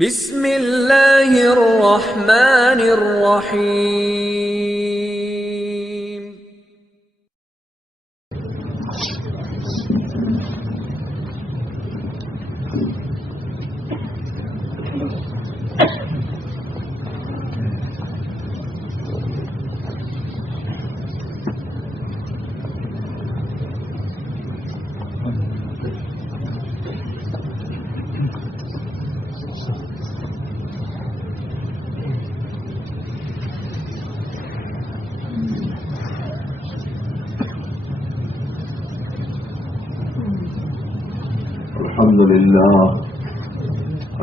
بسم اللہ الرحمن الرحیم۔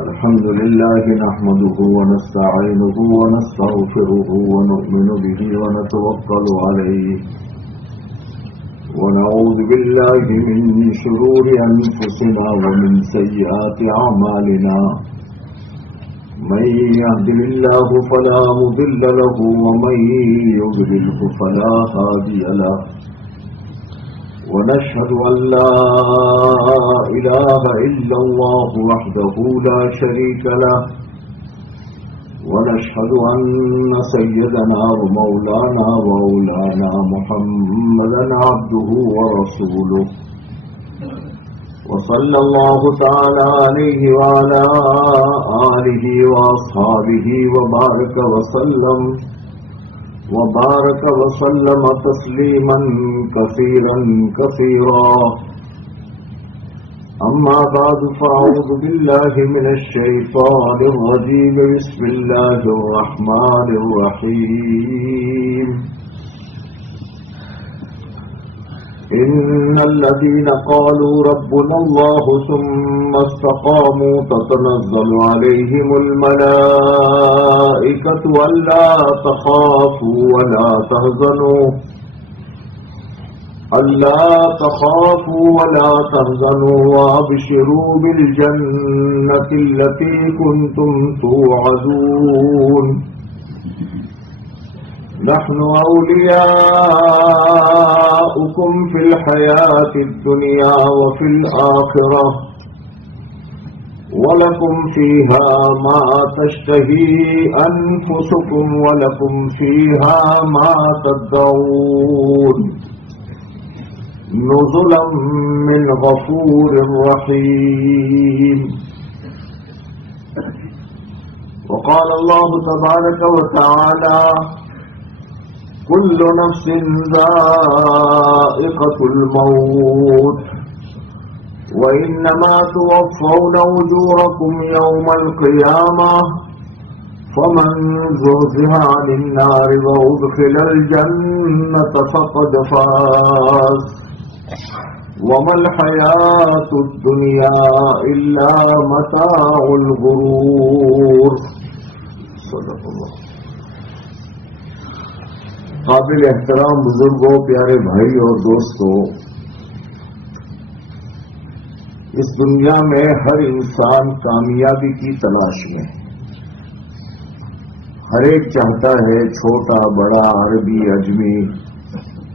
الحمد لله نحمده ونستعينه ونستغفره ونؤمن به ونتوكل عليه ونعوذ بالله من شرور أنفسنا ومن سيئات أعمالنا من يهده الله فلا مضل له ومن يضلله فلا هادي له ونشهد أن لا إله إلا الله وحده لا شريك له ونشهد أن سيدنا ومولانا وأولانا محمدا عبده ورسوله وصلى الله تعالى عليه وعلى آله وأصحابه وبارك وسلم تسليما كثيرا كثيرا. أما بعد فأعوذ بالله من الشيطان الرجيم. بسم الله الرحمن الرحيم. إن الذين قالوا ربنا الله ثم استقاموا تتنزل عليهم الملائكة ألا تخافوا ولا تحزنوا وأبشروا بالجنة التي كنتم توعدون. نحن أولياؤكم في الحياة الدنيا وفي الآخرة ولكم فيها ما تشتهي أنفسكم ولكم فيها ما تدعون. نزلا من غفور رحيم. وقال الله تبارك وتعالى: كل نفس ذائقة الموت وإنما توفون أجوركم يوم القيامة فمن زحزح عن النار وأدخل الجنة فقد فاز وما الحياة الدنيا إلا متاع الغرور. صدق اللہ. قابل احترام بزرگوں، پیارے بھائی اور دوستوں، اس دنیا میں ہر انسان کامیابی کی تلاش میں. ہر ایک چاہتا ہے، چھوٹا بڑا، عربی اجمی،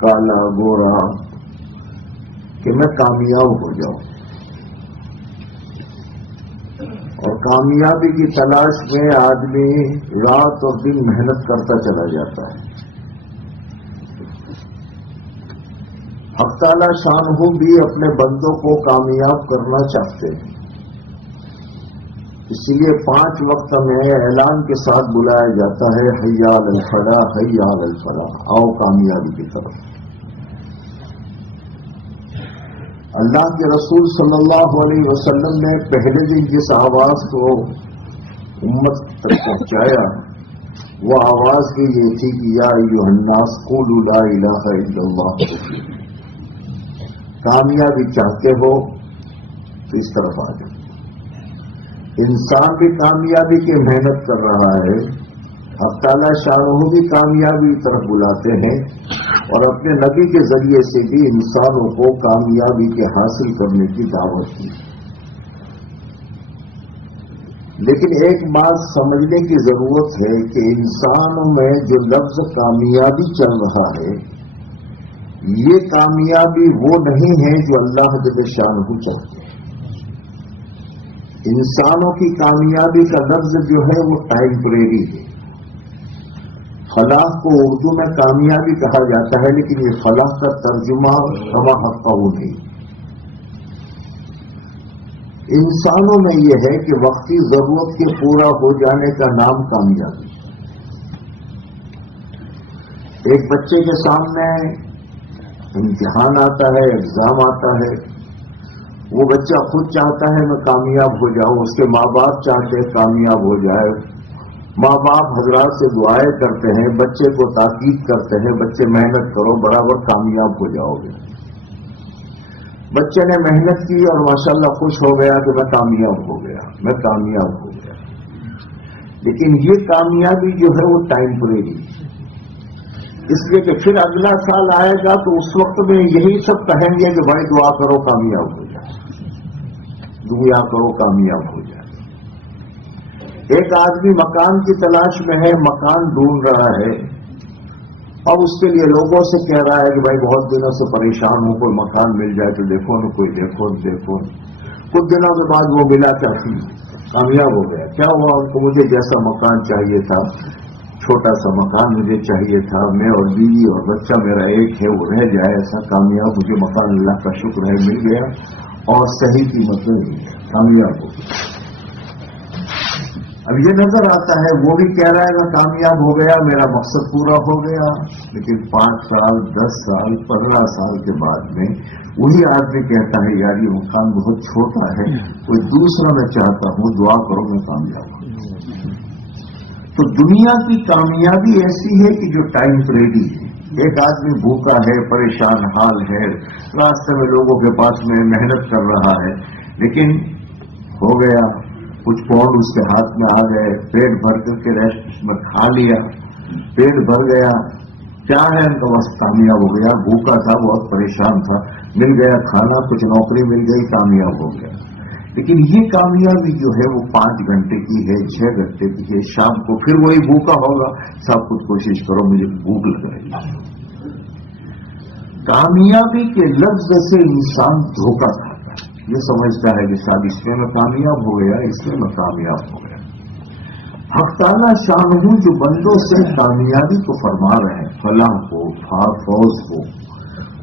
کالا گورا، کہ میں کامیاب ہو جاؤں. اور کامیابی کی تلاش میں آدمی رات اور دن محنت کرتا چلا جاتا ہے. حق تعالی شانہ بھی اپنے بندوں کو کامیاب کرنا چاہتے ہیں. اسی لیے 5 وقت میں اعلان کے ساتھ بلایا جاتا ہے: حی علی الفلاح، حی علی الفلاح، آؤ کامیابی کی طرف. اللہ کے رسول صلی اللہ علیہ وسلم نے پہلے دن جس آواز کو امت تک پہنچایا وہ آواز کی یہ تھی کہ یا ایھا الناس قولوا لا الہ الا اللہ. کامیابی چاہتے ہو تو اس طرف آ جاؤ. انسان بھی کامیابی کی محنت کر رہا ہے، حق تعالی شانہ بھی کامیابی کی طرف بلاتے ہیں، اور اپنے نبی کے ذریعے سے بھی انسانوں کو کامیابی کے حاصل کرنے کی دعوت دی. لیکن ایک بات سمجھنے کی ضرورت ہے کہ انسانوں میں جو لفظ کامیابی چل رہا ہے یہ کامیابی وہ نہیں ہے جو اللہ جل شانہ چاہتے ہیں. انسانوں کی کامیابی کا لفظ جو ہے وہ ٹیمپریری ہے. فلاح کو اردو میں کامیابی کہا جاتا ہے، لیکن یہ فلاح کا ترجمہ کما حقہ نہیں. انسانوں میں یہ ہے کہ وقتی ضرورت کے پورا ہو جانے کا نام کامیابی. ایک بچے کے سامنے امتحان آتا ہے، ایگزام آتا ہے، وہ بچہ خود چاہتا ہے میں کامیاب ہو جاؤں، اس کے ماں باپ چاہتے ہیں کامیاب ہو جائے. ماں باپ حضرات سے دعائیں کرتے ہیں، بچے کو تاکید کرتے ہیں بچے محنت کرو برابر کامیاب ہو جاؤ گے. بچے نے محنت کی اور ماشاءاللہ خوش ہو گیا کہ میں کامیاب ہو گیا، میں کامیاب ہو گیا. لیکن یہ کامیابی جو ہے وہ ٹیمپریری، اس لیے کہ پھر اگلا سال آئے گا تو اس وقت میں یہی سب کہیں گے کہ بھائی دعا کرو کامیاب ہو جائے، دعا کرو کامیاب ہو جائے. ایک آدمی مکان کی تلاش میں ہے، مکان ڈھونڈ رہا ہے اور اس کے لیے لوگوں سے کہہ رہا ہے کہ بھائی بہت دنوں سے پریشان ہوں، کوئی مکان مل جائے تو دیکھو نہ، کوئی دیکھو دیکھو. کچھ دنوں کے بعد وہ ملا چاہتی کامیاب ہو گیا. کیا ہوا؟ ان کو مجھے جیسا مکان چاہیے تھا، چھوٹا سا مکان مجھے چاہیے تھا، میں اور بیوی اور بچہ میرا ایک ہے، وہ رہ جائے ایسا کامیاب. مجھے مکان اللہ کا شکر ہے مل گیا اور صحیح قیمت میں کامیاب ہو گیا. اب یہ نظر آتا ہے وہ بھی کہہ رہا ہے میں کامیاب ہو گیا، میرا مقصد پورا ہو گیا. لیکن 5 سال 10 سال 15 سال کے بعد میں وہی آدمی کہتا ہے یار یہ مکان بہت چھوٹا ہے، کوئی دوسرا میں چاہتا ہوں، دعا کرو میں کامیاب ہوں. تو دنیا کی کامیابی ایسی ہے کہ جو ٹیمپریری ہے. ایک آدمی بھوکا ہے، پریشان حال ہے، راستے میں لوگوں کے پاس میں محنت کر رہا ہے، لیکن ہو گیا، کچھ پاؤنڈ اس کے ہاتھ میں آ گئے، پیٹ بھر کر کے ریسٹ میں کھا لیا، پیٹ بھر گیا. کیا ہے ان کا بس کامیاب ہو گیا. بھوکا تھا، بہت پریشان تھا، مل گیا کھانا، کچھ نوکری مل گئی، کامیاب ہو گیا. لیکن یہ کامیابی جو ہے وہ 5 گھنٹے کی ہے، 6 گھنٹے کی ہے. شام کو پھر وہی بھوکا ہوگا. سب کچھ کوشش کرو مجھے بھوک لگ رہی ہے. کامیابی کے لفظ سے انسان دھوکہ کھاتا ہے. یہ سمجھتا ہے کہ شاید اس میں کامیاب ہو گیا، اس میں کامیاب ہو گیا. حق تعالیٰ شانہ جو بندوں سے کامیابی کو فرما رہے ہیں، فلاح کو، فوز کو،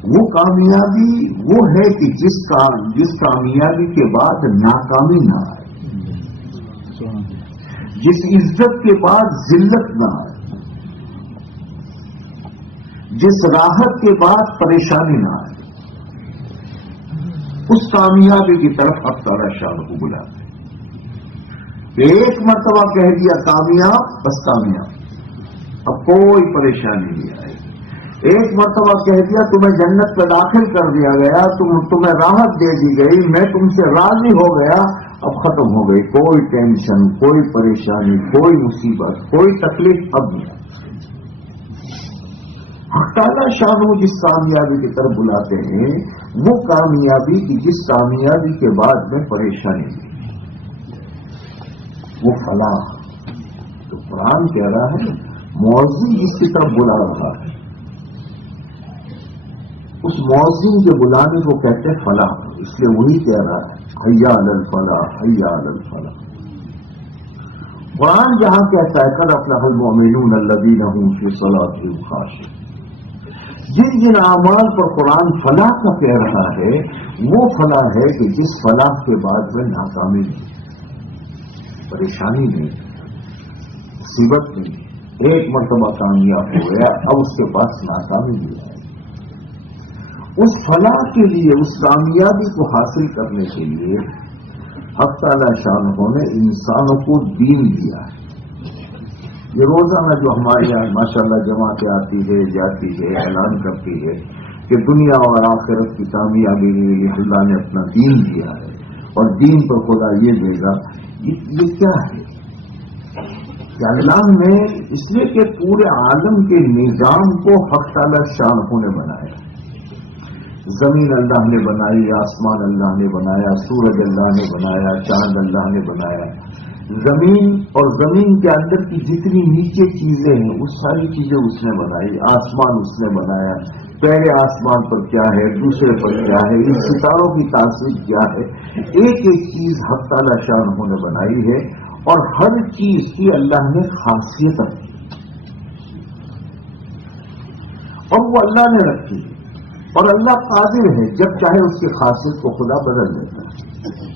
وہ کامیابی وہ ہے کہ جس کامیابی کے بعد ناکامی نہ آئے، جس عزت کے بعد ذلت نہ آئے، جس راحت کے بعد پریشانی نہ آئے، اس کامیابی کی طرف حق تعالیٰ شان کو بلاتے ہیں. ایک مرتبہ کہہ دیا کامیاب، بس کامیاب، اب کوئی پریشانی نہیں آئی. ایک مرتبہ کہہ دیا تمہیں جنت میں داخل کر دیا گیا، تمہیں راحت دے دی گئی، میں تم سے راضی ہو گیا، اب ختم ہو گئی. کوئی ٹینشن، کوئی پریشانی، کوئی مصیبت، کوئی تکلیف اب نہیں. حق تعالیٰ شان جس کامیابی کی طرف بلاتے ہیں وہ کامیابی کی جس کامیابی کے بعد میں پریشانی نہیں، وہ فلاح. تو قرآن کہہ رہا ہے مؤذن جس کی طرف بلا رہا ہے، اس مؤذن کے بلانے کو کہتے ہیں فلاح. اس لیے وہی کہہ رہا ہے حیا علی الفلاح، حیا علی الفلاح. قرآن جہاں کہتا ہے قد افلح المؤمنون الذین هم فی صلاتهم خاشعون، جن اعمال پر قرآن فلاح کا کہہ رہا ہے وہ فلاح ہے کہ جس فلاح کے بعد میں ناکامی نہیں، پریشانی نہیں، مصیبت نہیں. ایک مرتبہ کامیاب ہو گیا، اب اس کے پاس ناکامی نہیں ہے. اس فلاح کے لیے، اس کامیابی کو حاصل کرنے کے لیے حق تعالیٰ شانہ نے انسانوں کو دین دیا ہے. یہ روزانہ جو ہمارے یہاں ماشاءاللہ جماعتیں آتی ہے جاتی ہے، اعلان کرتی ہے کہ دنیا اور آخرت کی کامیابی کے لیے اللہ نے اپنا دین دیا ہے اور دین پر خدا یہ دے گا. یہ کیا ہے کہ اللہ نے اس لیے کہ پورے عالم کے نظام کو حق تعالیٰ شانہ نے بنایا. زمین اللہ نے بنائی، آسمان اللہ نے بنایا، سورج اللہ نے بنایا، چاند اللہ نے بنایا، زمین اور زمین کے اندر کی جتنی نیچے چیزیں ہیں وہ ساری چیزیں اس نے بنائی. آسمان اس نے بنایا، پہلے آسمان پر کیا ہے، دوسرے پر کیا ہے، ان ستاروں کی تاثیر کیا ہے، ایک ایک چیز حق تعالی شان نے بنائی ہے. اور ہر چیز کی اللہ نے خاصیت رکھی اور وہ اللہ نے رکھی. اور اللہ قادر ہے جب چاہے اس کی خاصیت کو خدا بدل دیتا ہے.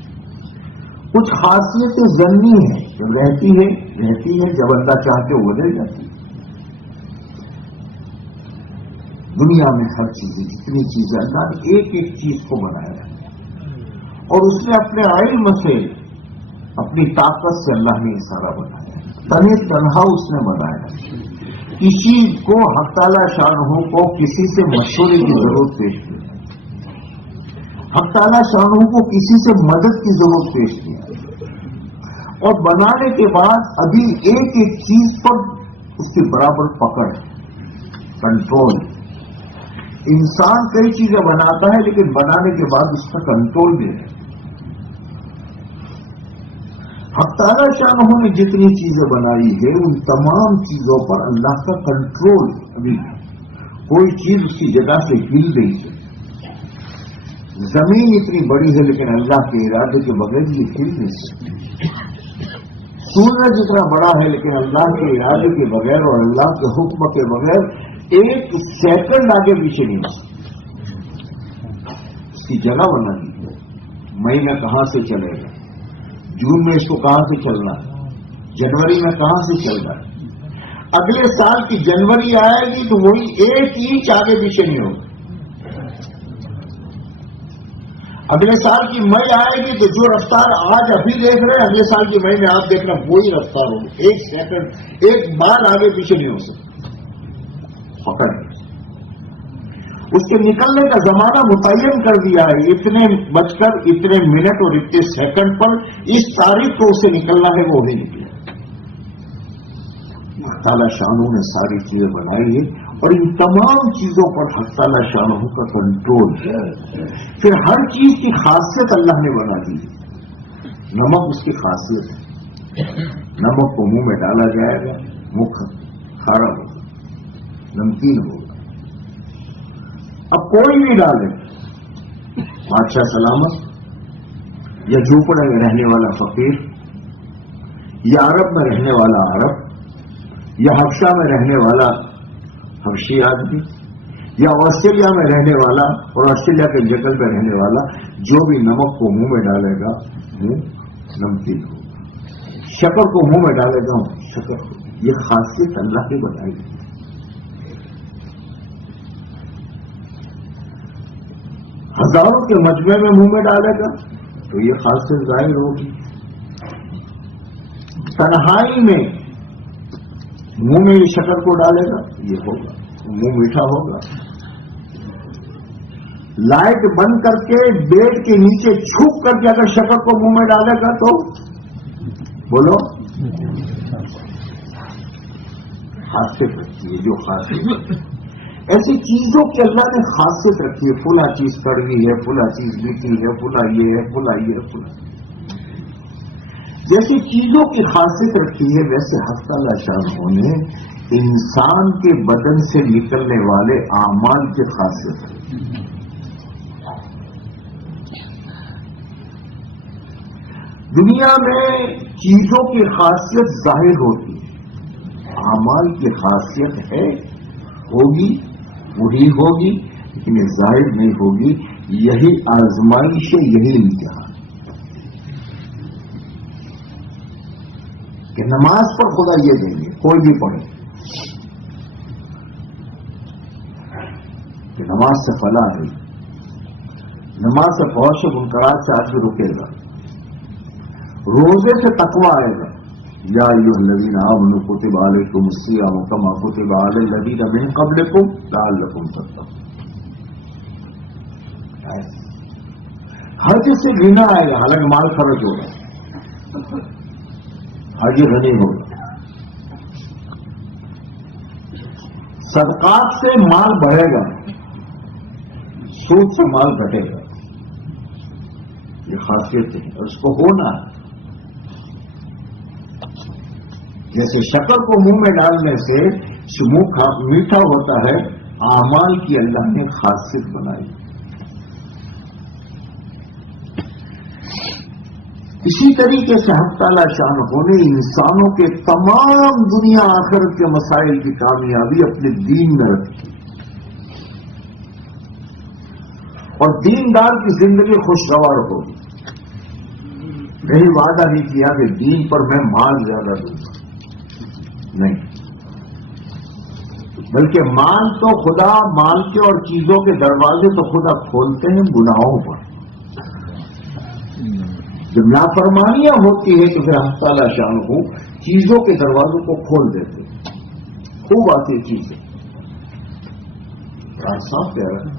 کچھ خاصیتیں ضمنی ہیں جو رہتی ہے جب اللہ چاہتے وہ بدل جاتی ہے. دنیا میں ہر چیز جتنی چیزیں اللہ نے ایک ایک چیز کو بنایا ہے اور اس نے اپنے علم سے اپنی طاقت سے اللہ نے یہ سارا بنایا. تنہا تنہا اس نے بنایا. کسی کو حق تعالی شانہ کو کسی سے مشورے کی ضرورت پیش نہیں. حق تعالی شانہ کو کسی سے مدد کی ضرورت پیش نہیں. اور بنانے کے بعد ابھی ایک ایک چیز پر اس کی برابر پکڑ، کنٹرول. انسان کئی چیزیں بناتا ہے لیکن بنانے کے بعد اس کا کنٹرول بھی ہے. حق تعالی شانہ نے جتنی چیزیں بنائی ہے ان تمام چیزوں پر اللہ کا کنٹرول. ابھی کوئی چیز اس کی جگہ سے ہل نہیں ہے. زمین اتنی بڑی ہے لیکن اللہ کے ارادے کے بغیر یہ ہل نہیں سکتی. سورج اتنا بڑا ہے لیکن اللہ کے ارادے کے بغیر اور اللہ کے حکم کے بغیر ایک سیکنڈ آگے پیچھے نہیں ہو سکتا. اس کی جگہ بنا دی ہے. مہینہ کہاں سے چلے گا، جون میں اس کو کہاں سے چلنا ہے، جنوری میں کہاں سے چل رہا ہے. اگلے سال کی جنوری آئے گی تو وہی ایک انچ آگے پیچھے نہیں ہوگا. اگلے سال کی مئی آئے گی تو جو رفتار آج ابھی دیکھ رہے ہیں اگلے سال کی مئی میں آپ دیکھنا وہی رفتار ہوگی. ایک سیکنڈ ایک بار آگے پیچھے نہیں ہو سکتا. پکڑ اس کے نکلنے کا زمانہ متعین کر دیا ہے. اتنے بج کر اتنے منٹ اور اتنے سیکنڈ پر اس تاریخ کو اسے نکلنا ہے وہ بھی نکلا. حق تعالی شانہ نے ساری چیزیں بنائی ہے اور ان تمام چیزوں پر حق تعالی شانہ کا کنٹرول ہے. پھر ہر چیز کی خاصیت اللہ نے بنا دی. نمک اس کی خاصیت ہے. نمک کو منہ میں ڈالا جائے گا منہ کھارا ہوگا، نمکین ہوگا. اب کوئی بھی ڈالے، بادشاہ سلامت یا جھوپڑے میں رہنے والا فقیر یا عرب میں رہنے والا عرب یا حبشہ میں رہنے والا حبشی آدمی یا آسٹریلیا میں رہنے والا اور آسٹریلیا کے جنگل میں رہنے والا، جو بھی نمک کو منہ میں ڈالے گا منہ نمکین ہوگا. شکر کو منہ میں ڈالے گا شکر ہوگا. یہ خاصیت اللہ کی بتائی گئی. ہزاروں کے مجمع میں منہ میں ڈالے گا تو یہ خاصیت ظاہر ہوگی. تنہائی میں منہ میں یہ شکر کو ڈالے گا یہ ہوگا، منہ میٹھا ہوگا. لائٹ بند کر کے بیڈ کے نیچے چھپ کر کے اگر شکر کو منہ میں ڈالے گا تو بولو خاصیت رکھی ہے. جو خاصیت ایسی چیزوں کی اللہ نے خاصیت رکھی ہے. فلاں چیز کڑوی ہے، فلاں چیز میٹھی ہے، فلاں یہ ہے، فلاں یہ ہے، فلاں. جیسی چیزوں کی خاصیت رکھی ہے ویسے حق تعالی شانہ نے انسان کے بدن سے نکلنے والے اعمال کی خاصیت رکھی. دنیا میں چیزوں کی خاصیت ظاہر ہوتی ہے، اعمال کی خاصیت ہے، ہوگی وہی ہوگی لیکن یہ ظاہر نہیں ہوگی. یہی آزمائش ہے، یہی امتحان کہ نماز پر خدا یہ دیں گے کوئی بھی پڑھے کہ نماز سے فلاح ہے، نماز سے فحش و منکرات سے آدمی رکے گا، روزے سے تقویٰ آئے گا. یا ایھا الذین آمنوا کتب علیکم الصیام کما کتب علی الذین من قبلکم لعلکم تتقون. حج سے گنا آئے گا، حالانکہ مال خرچ ہوگا، حج غنی ہوگا. صدقات سے مال بڑھے گا، سود سے مال گھٹے گا. یہ خاصیت ہے اور اس کو ہونا ہے. جیسے شکر کو منہ میں ڈالنے سے منہ میٹھا ہوتا ہے، اعمال کی اللہ نے خاصیت بنائی. اسی طریقے سے حق تعالی شان ہونے انسانوں کے تمام دنیا آخرت کے مسائل کی کامیابی اپنے دین میں رکھی اور دیندار کی زندگی خوشگوار ہوگی. نہیں وعدہ نہیں کیا کہ دین پر میں مال زیادہ دوں گا، نہیں، بلکہ مال تو خدا، مال کے اور چیزوں کے دروازے تو خدا کھولتے ہیں گناہوں پر. جب نافرمانیاں ہوتی ہے تو پھر حق تعالی شان کو چیزوں کے دروازوں کو کھول دیتے ہیں. خوب آتی چیزیں صاف کہہ رہے ہیں.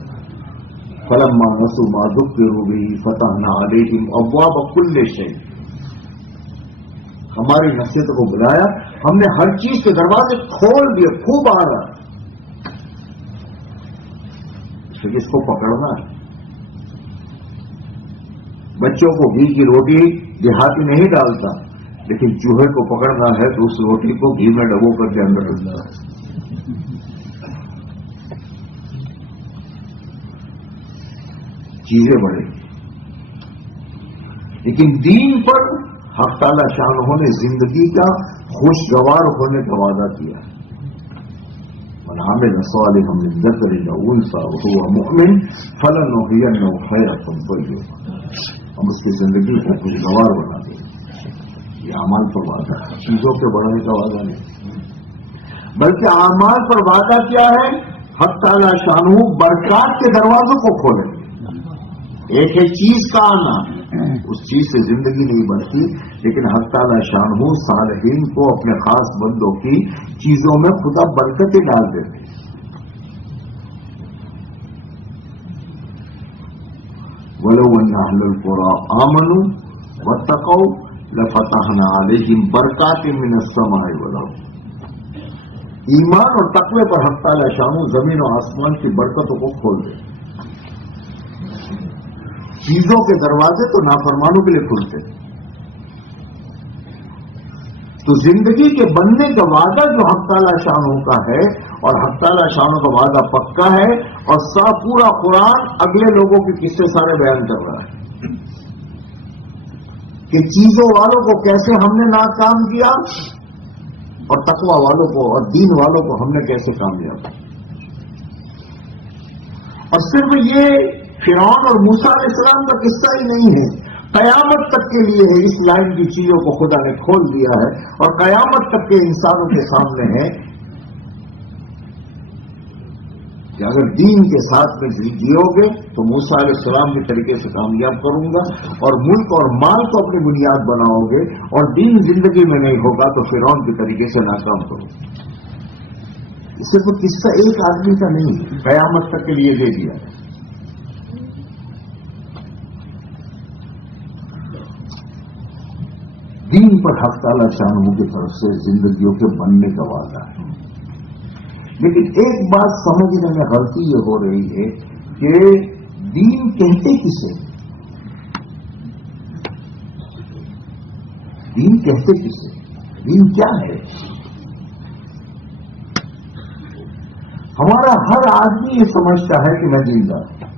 فلما نسوا ما ذکروا به فتحنا علیہم ابواب کل شیء. ہماری نصیحت کو بلایا، ہم نے ہر چیز کے دروازے کھول دیے. خوب آ رہا ہے، اس کو پکڑنا ہے. بچوں کو گھی کی روٹی دیہاتی نہیں ڈالتا، لیکن چوہے کو پکڑنا ہے تو اس روٹی کو گھی میں ڈبو کر کے اندر ڈالنا ہے. چیزیں بڑھیں گی، لیکن دین پر حق تعالی شان نے زندگی کا خوشگوار ہونے کا وعدہ کیا. من عمل صالحا من ذکر او انثى وهو مؤمن فلنحيينه حياة طيبة. ہم اس کی زندگی کو خوشگوار بنا دیں. یہ اعمال پر وعدہ ہے، چیزوں کے بڑھنے کا وعدہ نہیں، بلکہ اعمال پر وعدہ کیا ہے. حق تعالی شانہ برکات کے دروازوں کو کھولیں گے. ایک ہے چیز کا آنا، اس چیز سے زندگی نہیں بڑھتی، لیکن حق تعالی شانہ صالحین کو اپنے خاص بندوں کی چیزوں میں خدا برکتیں ڈال دیتے. وَلَوْ أَنَّ أَهْلَ الْقُرَىٰ آمَنُوا وَاتَّقَوْا لَفَتَحْنَا عَلَيْهِمْ بَرَكَاتٍ مِّنَ السَّمَاءِ وَالْأَرْضِ. ایمان اور تقوی پر حق تعالی شانہ زمین و آسمان کی برکتوں کو کھول دے. چیزوں کے دروازے تو نافرمانوں کے لیے کھلتے، تو زندگی کے بننے کا وعدہ جو حق تعالی شانہ کا ہے، اور حق تعالی شانہ کا وعدہ پکا ہے، اور پورا قرآن اگلے لوگوں کے قصے سارے بیان کر رہا ہے کہ چیزوں والوں کو کیسے ہم نے ناکام کیا، اور تقوی والوں کو اور دین والوں کو ہم نے کیسے کامیاب کیا. اور صرف یہ فرعون اور موسیٰ علیہ السلام کا قصہ ہی نہیں ہے، قیامت تک کے لیے ہے. اس لائن کی چیزوں کو خدا نے کھول دیا ہے، اور قیامت تک کے انسانوں کے سامنے ہے کہ اگر دین کے ساتھ میں جیو گے تو موسیٰ علیہ السلام کے طریقے سے کامیاب کروں گا، اور ملک اور مال کو اپنی بنیاد بناؤ گے، اور دین زندگی میں نہیں ہوگا تو فرعون کے طریقے سے ناکام کرو گے. اس سے کوئی قصہ ایک آدمی کا نہیں ہے، قیامت تک کے لیے دے دیا. دین پر حق تعالی شانہ کی طرف سے زندگیوں کے بننے کا وعدہ ہے. لیکن ایک بات سمجھنے میں غلطی یہ ہو رہی ہے کہ دین کہتے کسے؟ دین کہتے کسے؟ دین کیا ہے؟ ہمارا ہر آدمی یہ سمجھتا ہے کہ میں دیندار ہوں.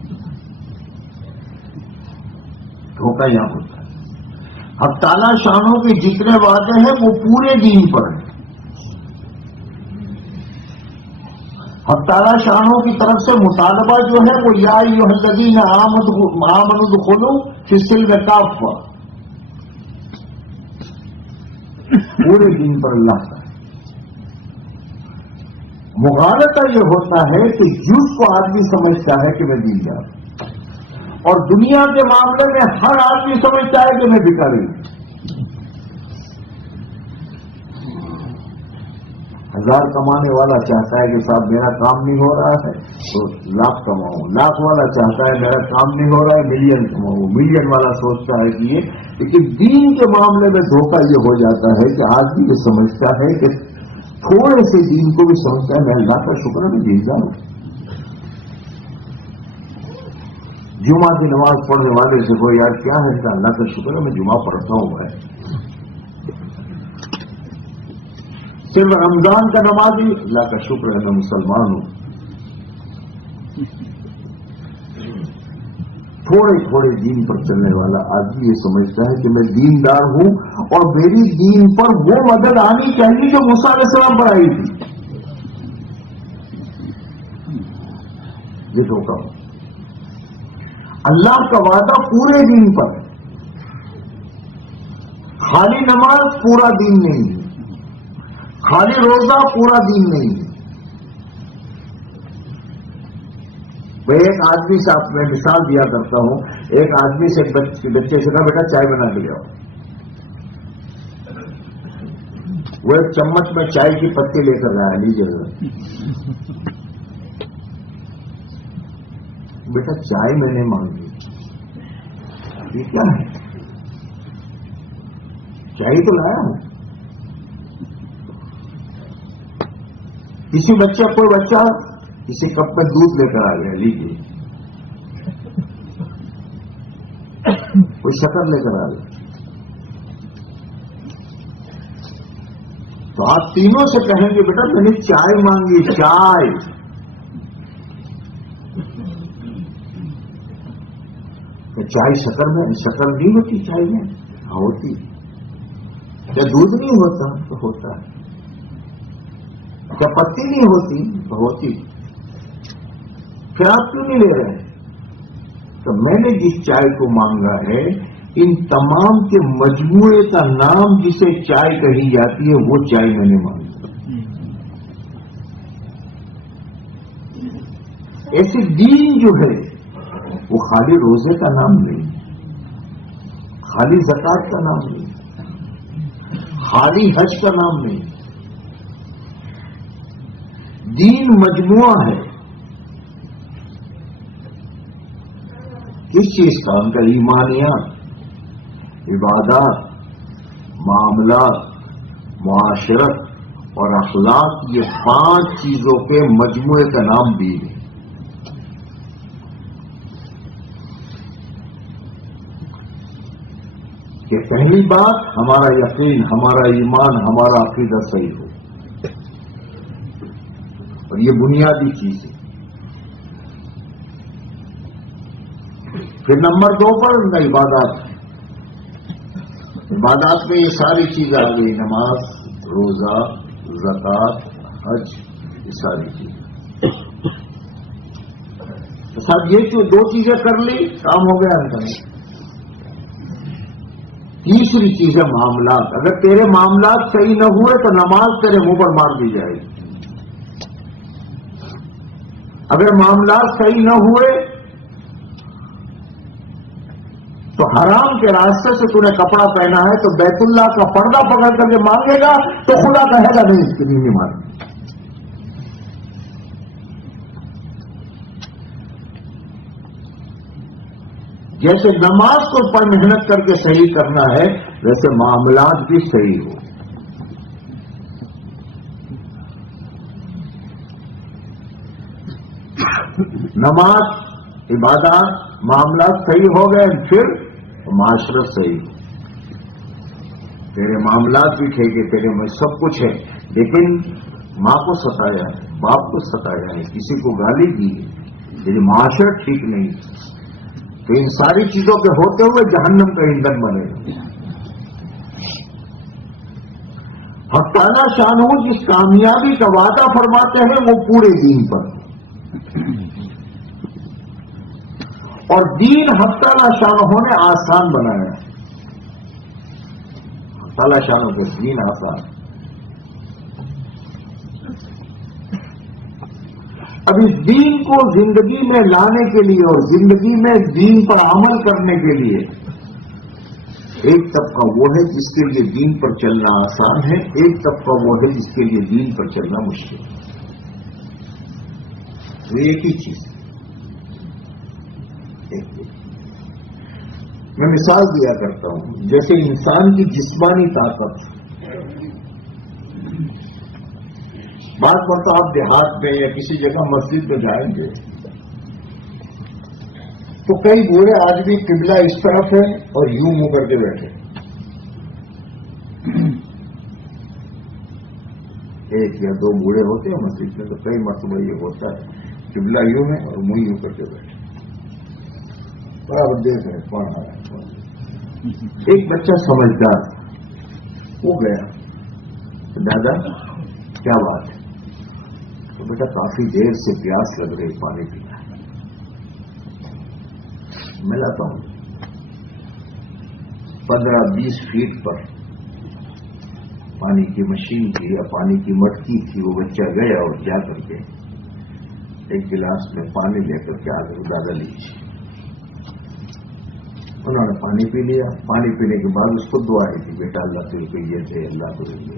دھوکہ یہاں ہوتا ہے. حق تعالی شانوں کے جتنے وعدے ہیں وہ پورے دین پر ہیں. حق تعالی شانوں کی طرف سے مطالبہ جو ہے وہ یا ایھا الذین آمنوا ادخلوا فی السلم کافہ، پورے دین پر اللہ کا. مغالطہ یہ ہوتا ہے کہ جز کو آدمی سمجھتا ہے کہ میں دیندار ہوں، اور دنیا کے معاملے میں ہر آدمی سمجھتا ہے کہ میں بھکاری ہوں. 1000 کمانے والا چاہتا ہے کہ صاحب میرا کام نہیں ہو رہا ہے تو 1,00,000 کماؤں. 1,00,000 والا چاہتا ہے میرا کام نہیں ہو رہا ہے 1,000,000 کماؤں. 1,000,000 والا سوچتا ہے کہ یہ. لیکن دین کے معاملے میں دھوکہ یہ ہو جاتا ہے کہ آدمی یہ سمجھتا ہے کہ تھوڑے سے دین کو بھی سمجھتا ہے میں اللہ کا شکر ہے میں دیندار ہوں. جمعہ کی نماز پڑھنے والے سے کوئی یار کیا ہے کہ اللہ کا شکر ہے میں جمعہ پڑھتا ہوں. صرف رمضان کا نمازی، اللہ کا شکر ہے میں مسلمان ہوں. تھوڑے تھوڑے دین پر چلنے والا آدمی یہ سمجھتا ہے کہ میں دیندار ہوں اور میری دین پر وہ مدد آنی چاہیے جو موسیٰ علیہ السلام پر آئی تھی. یہ دھوکہ ہو. اللہ کا وعدہ پورے دین پر ہے. خالی نماز پورا دین نہیں ہے، خالی روزہ پورا دین نہیں ہے. میں ایک آدمی سے آپ میں مثال دیا کرتا ہوں. ایک آدمی سے بچے سے کہا بیٹا چائے بنا کے آؤ. وہ ایک چمچ میں چائے کی پتی لے کر آیا، لیجیے بیٹا چائے میں نے مانگی. یہ کیا ہے؟ چائے تو لایا ہوں. کسی بچہ کوئی بچہ کسی کپ میں دودھ لے کر آ گیا، لیجیے. کوئی شکر لے کر آ گیا. تو آپ تینوں سے کہیں گے بیٹا میں نے چائے مانگی، چائے. چائے شکر میں شکر نہیں ہوتی، چائے میں ہوتی. کیا دودھ نہیں ہوتا تو ہوتا ہے. کیا پتی نہیں ہوتی تو ہوتی. پھر آپ کیوں نہیں لے رہے؟ تو میں نے جس چائے کو مانگا ہے ان تمام کے مجموعے کا نام جسے چائے کہی جاتی ہے وہ چائے میں نے مانگی. ایسے دین جو ہے وہ خالی روزے کا نام نہیں، خالی زکات کا نام نہیں، خالی حج کا نام نہیں. دین مجموعہ ہے. کس چیز کا؟ ان کا ایمانیات، عبادات، معاملات، معاشرت اور اخلاق، یہ 5 چیزوں کے مجموعے کا نام دین ہے. کہ پہلی بات ہمارا یقین، ہمارا ایمان، ہمارا عقیدہ صحیح ہو، اور یہ بنیادی چیز ہے. پھر نمبر 2 پر ان کا عبادات ہے. عبادات میں یہ ساری چیزیں آ گئی، نماز، روزہ، زکات، حج، یہ ساری چیزیں. تو صاحب یہ 2 چیزیں کر لی کام ہو گیا ان کا. تیسری چیز ہے معاملات. اگر تیرے معاملات صحیح نہ ہوئے تو نماز تیرے منہ پر مار دی جائے گی. اگر معاملات صحیح نہ ہوئے تو حرام کے راستے سے تو نے کپڑا پہنا ہے تو بیت اللہ کا پردہ پکڑ کر کے مانگے گا تو خدا کہے گا نہیں، اس کے لیے نہیں مانگے. جیسے نماز کو پر محنت کر کے صحیح کرنا ہے ویسے معاملات بھی صحیح ہو. نماز، عبادات، معاملات صحیح ہو گئے، پھر معاشرت صحیح ہو. تیرے معاملات بھی ٹھیک ہے، تیرے میں سب کچھ ہے، لیکن ماں کو ستایا ہے، باپ کو ستایا ہے، کسی کو گالی دی ہے، لیکن معاشرت ٹھیک نہیں، تو ان ساری چیزوں کے ہوتے ہوئے جہنم کا ایندھن بنے گا. حق تعالی شانہ جس کامیابی کا وعدہ فرماتے ہیں وہ پورے دین پر، اور دین حق تعالی شانہ نے آسان بنایا. حق تعالی شانہ کے دین آسان. اب اس دین کو زندگی میں لانے کے لیے اور زندگی میں دین پر عمل کرنے کے لیے ایک طبقہ وہ ہے جس کے لیے دین پر چلنا آسان ہے، ایک طبقہ وہ ہے جس کے لیے دین پر چلنا مشکل ہے. تو ایک ہی چیز ہے. میں مثال دیا کرتا ہوں، جیسے انسان کی جسمانی طاقت. بات کرتا آپ دیہات میں یا کسی جگہ مسجد میں جائیں گے تو کئی بوڑھے آدمی قبلہ اس طرف ہے اور یوں منہ کر کے بیٹھے. ایک یا دو بوڑھے ہوتے ہیں مسجد میں تو کئی مرتبہ یہ ہوتا ہے قبلہ یوں ہے اور منہ یوں کر کے بیٹھے برابر دیکھ رہے کون آ رہا ہے. ایک بچہ سمجھدار وہ گیا دادا کیا بات ہے؟ تو بیٹا کافی دیر سے پیاس لگ رہی پانی پینا ہے. میں لاتا ہوں 15-20 فیٹ پر پانی کی مشین تھی یا پانی کی مٹکی تھی. وہ بچہ گیا اور جا کر کے ایک گلاس میں پانی لے کر کے آگے دادا لیجیے. انہوں نے پانی پی لیا. پانی پینے کے بعد اس کو دعائیں دی بیٹا اللہ تیرے کو یہ دے اللہ کو یہ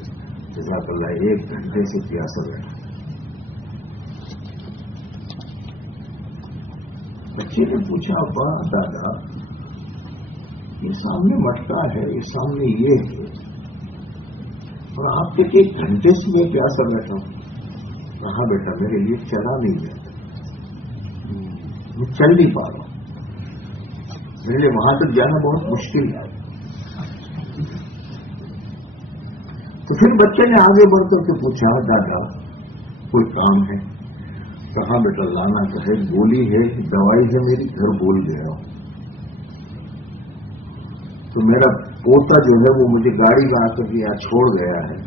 جزاک اللہ. 1 گھنٹے سے پیاسا بیٹھا. بچے نے پوچھا ابا دادا یہ سامنے مٹکا ہے یہ سامنے یہ ہے اور آپ کے 1 گھنٹے سے میں پیاسا بیٹھا ہوں. کہا بیٹا میرے لیے چلا نہیں جاتا میں چل نہیں پا رہا ہوں میرے لیے وہاں تک جانا بہت مشکل ہے. تو پھر بچے نے آگے بڑھ کر کے پوچھا دادا کوئی کام ہے؟ کہاں بیٹا لانا تو ہے گولی ہے دوائی ہے میری گھر بول گیا ہوں. تو میرا پوتا جو ہے وہ مجھے گاڑی میں آ کر کے یہاں چھوڑ گیا ہے.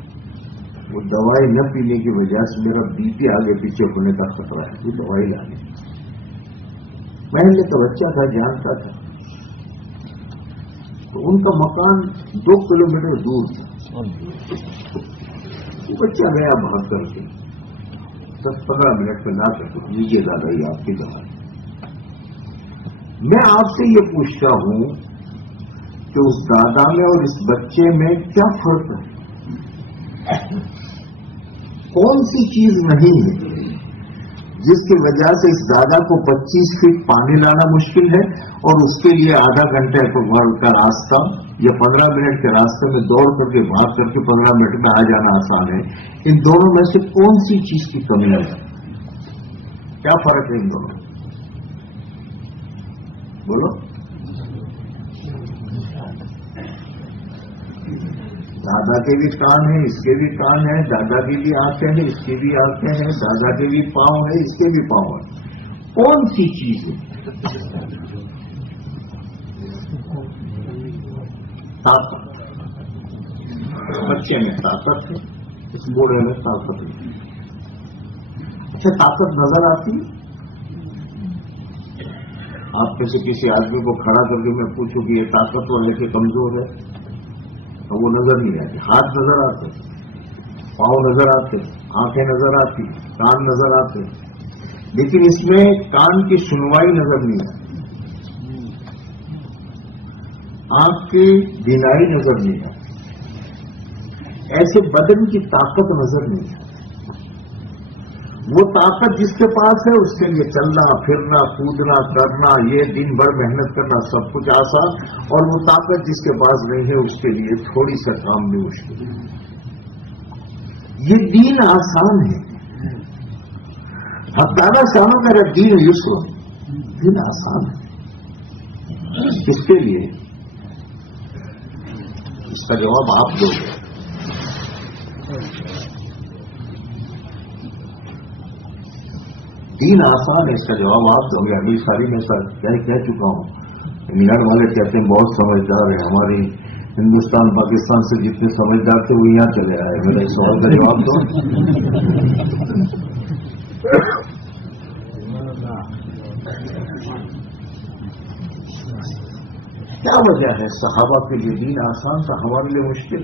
وہ دوائی نہ پینے کی وجہ سے میرا بی پی آگے پیچھے ہونے کا خطرہ ہے. وہ دوائی لانے محلے کا بچہ تھا جانتا تھا. تو ان کا مکان 2 کلومیٹر دور تھا. وہ بچہ گیا بھاگ کر کے 10-15 منٹ میں لا کر لیجیے دادا یہ آپ کی دوائی. میں آپ سے یہ پوچھتا ہوں کہ اس دادا میں اور اس بچے میں کیا فرق ہے؟ کون سی چیز نہیں ہے جس کی وجہ سے اس دادا کو 25 فٹ پانی لانا مشکل ہے اور اس کے لیے آدھا گھنٹے کا راستہ یا 15 منٹ کے راستے میں دوڑ کر کے بھاگ کر کے 15 منٹ میں آ جانا آسان ہے؟ ان دونوں میں سے کون سی چیز کی کمی ہے؟ کیا فرق ہے ان دونوں میں؟ بولو. دادا کے بھی کان ہیں اس کے بھی کان ہیں دادا کی بھی آنکھیں ہیں اس کی بھی آنکھیں ہیں دادا کے بھی پاؤں ہیں اس کے بھی پاؤں ہیں. کون سی چیز ہے؟ طاقت. بچے میں طاقت ہے اس بوڑھے میں طاقت نہیں. اچھا طاقت نظر آتی ہے؟ آپ میں سے کسی آدمی کو کھڑا کر کے میں پوچھوں کہ یہ طاقتور ہے کہ کمزور ہے تو وہ نظر نہیں آتی. ہاتھ نظر آتے پاؤں نظر آتے آنکھیں نظر آتی کان نظر آتے لیکن اس میں کان کی سنوائی نظر نہیں آتی آنکھ کی بینائی نظر نہیں آتی. ایسے بدن کی طاقت نظر نہیں آتی. وہ طاقت جس کے پاس ہے اس کے لیے چلنا پھرنا کودنا کرنا یہ دن بھر محنت کرنا سب کچھ آسان اور وہ طاقت جس کے پاس نہیں ہے اس کے لیے تھوڑی سا کام بھی مشکل ہے. یہ دین آسان ہے. اب دادا شاہوں کا دین یسر دین آسان ہے. اس کے لیے اس کا جواب آپ دو گے. دین آسان ہے اس کا جواب آپ دو گے. ابھی ساری میں سر کہہ چکا ہوں. انگلینڈ والے کہتے ہیں بہت سمجھدار ہے. ہماری ہندوستان پاکستان سے جتنے سمجھدار تھے وہ یہاں چلے آئے. میرا اس سوال کا جواب دو. کیا وجہ ہے صحابہ کے لیے دین آسان تھا ہمارے لیے مشکل؟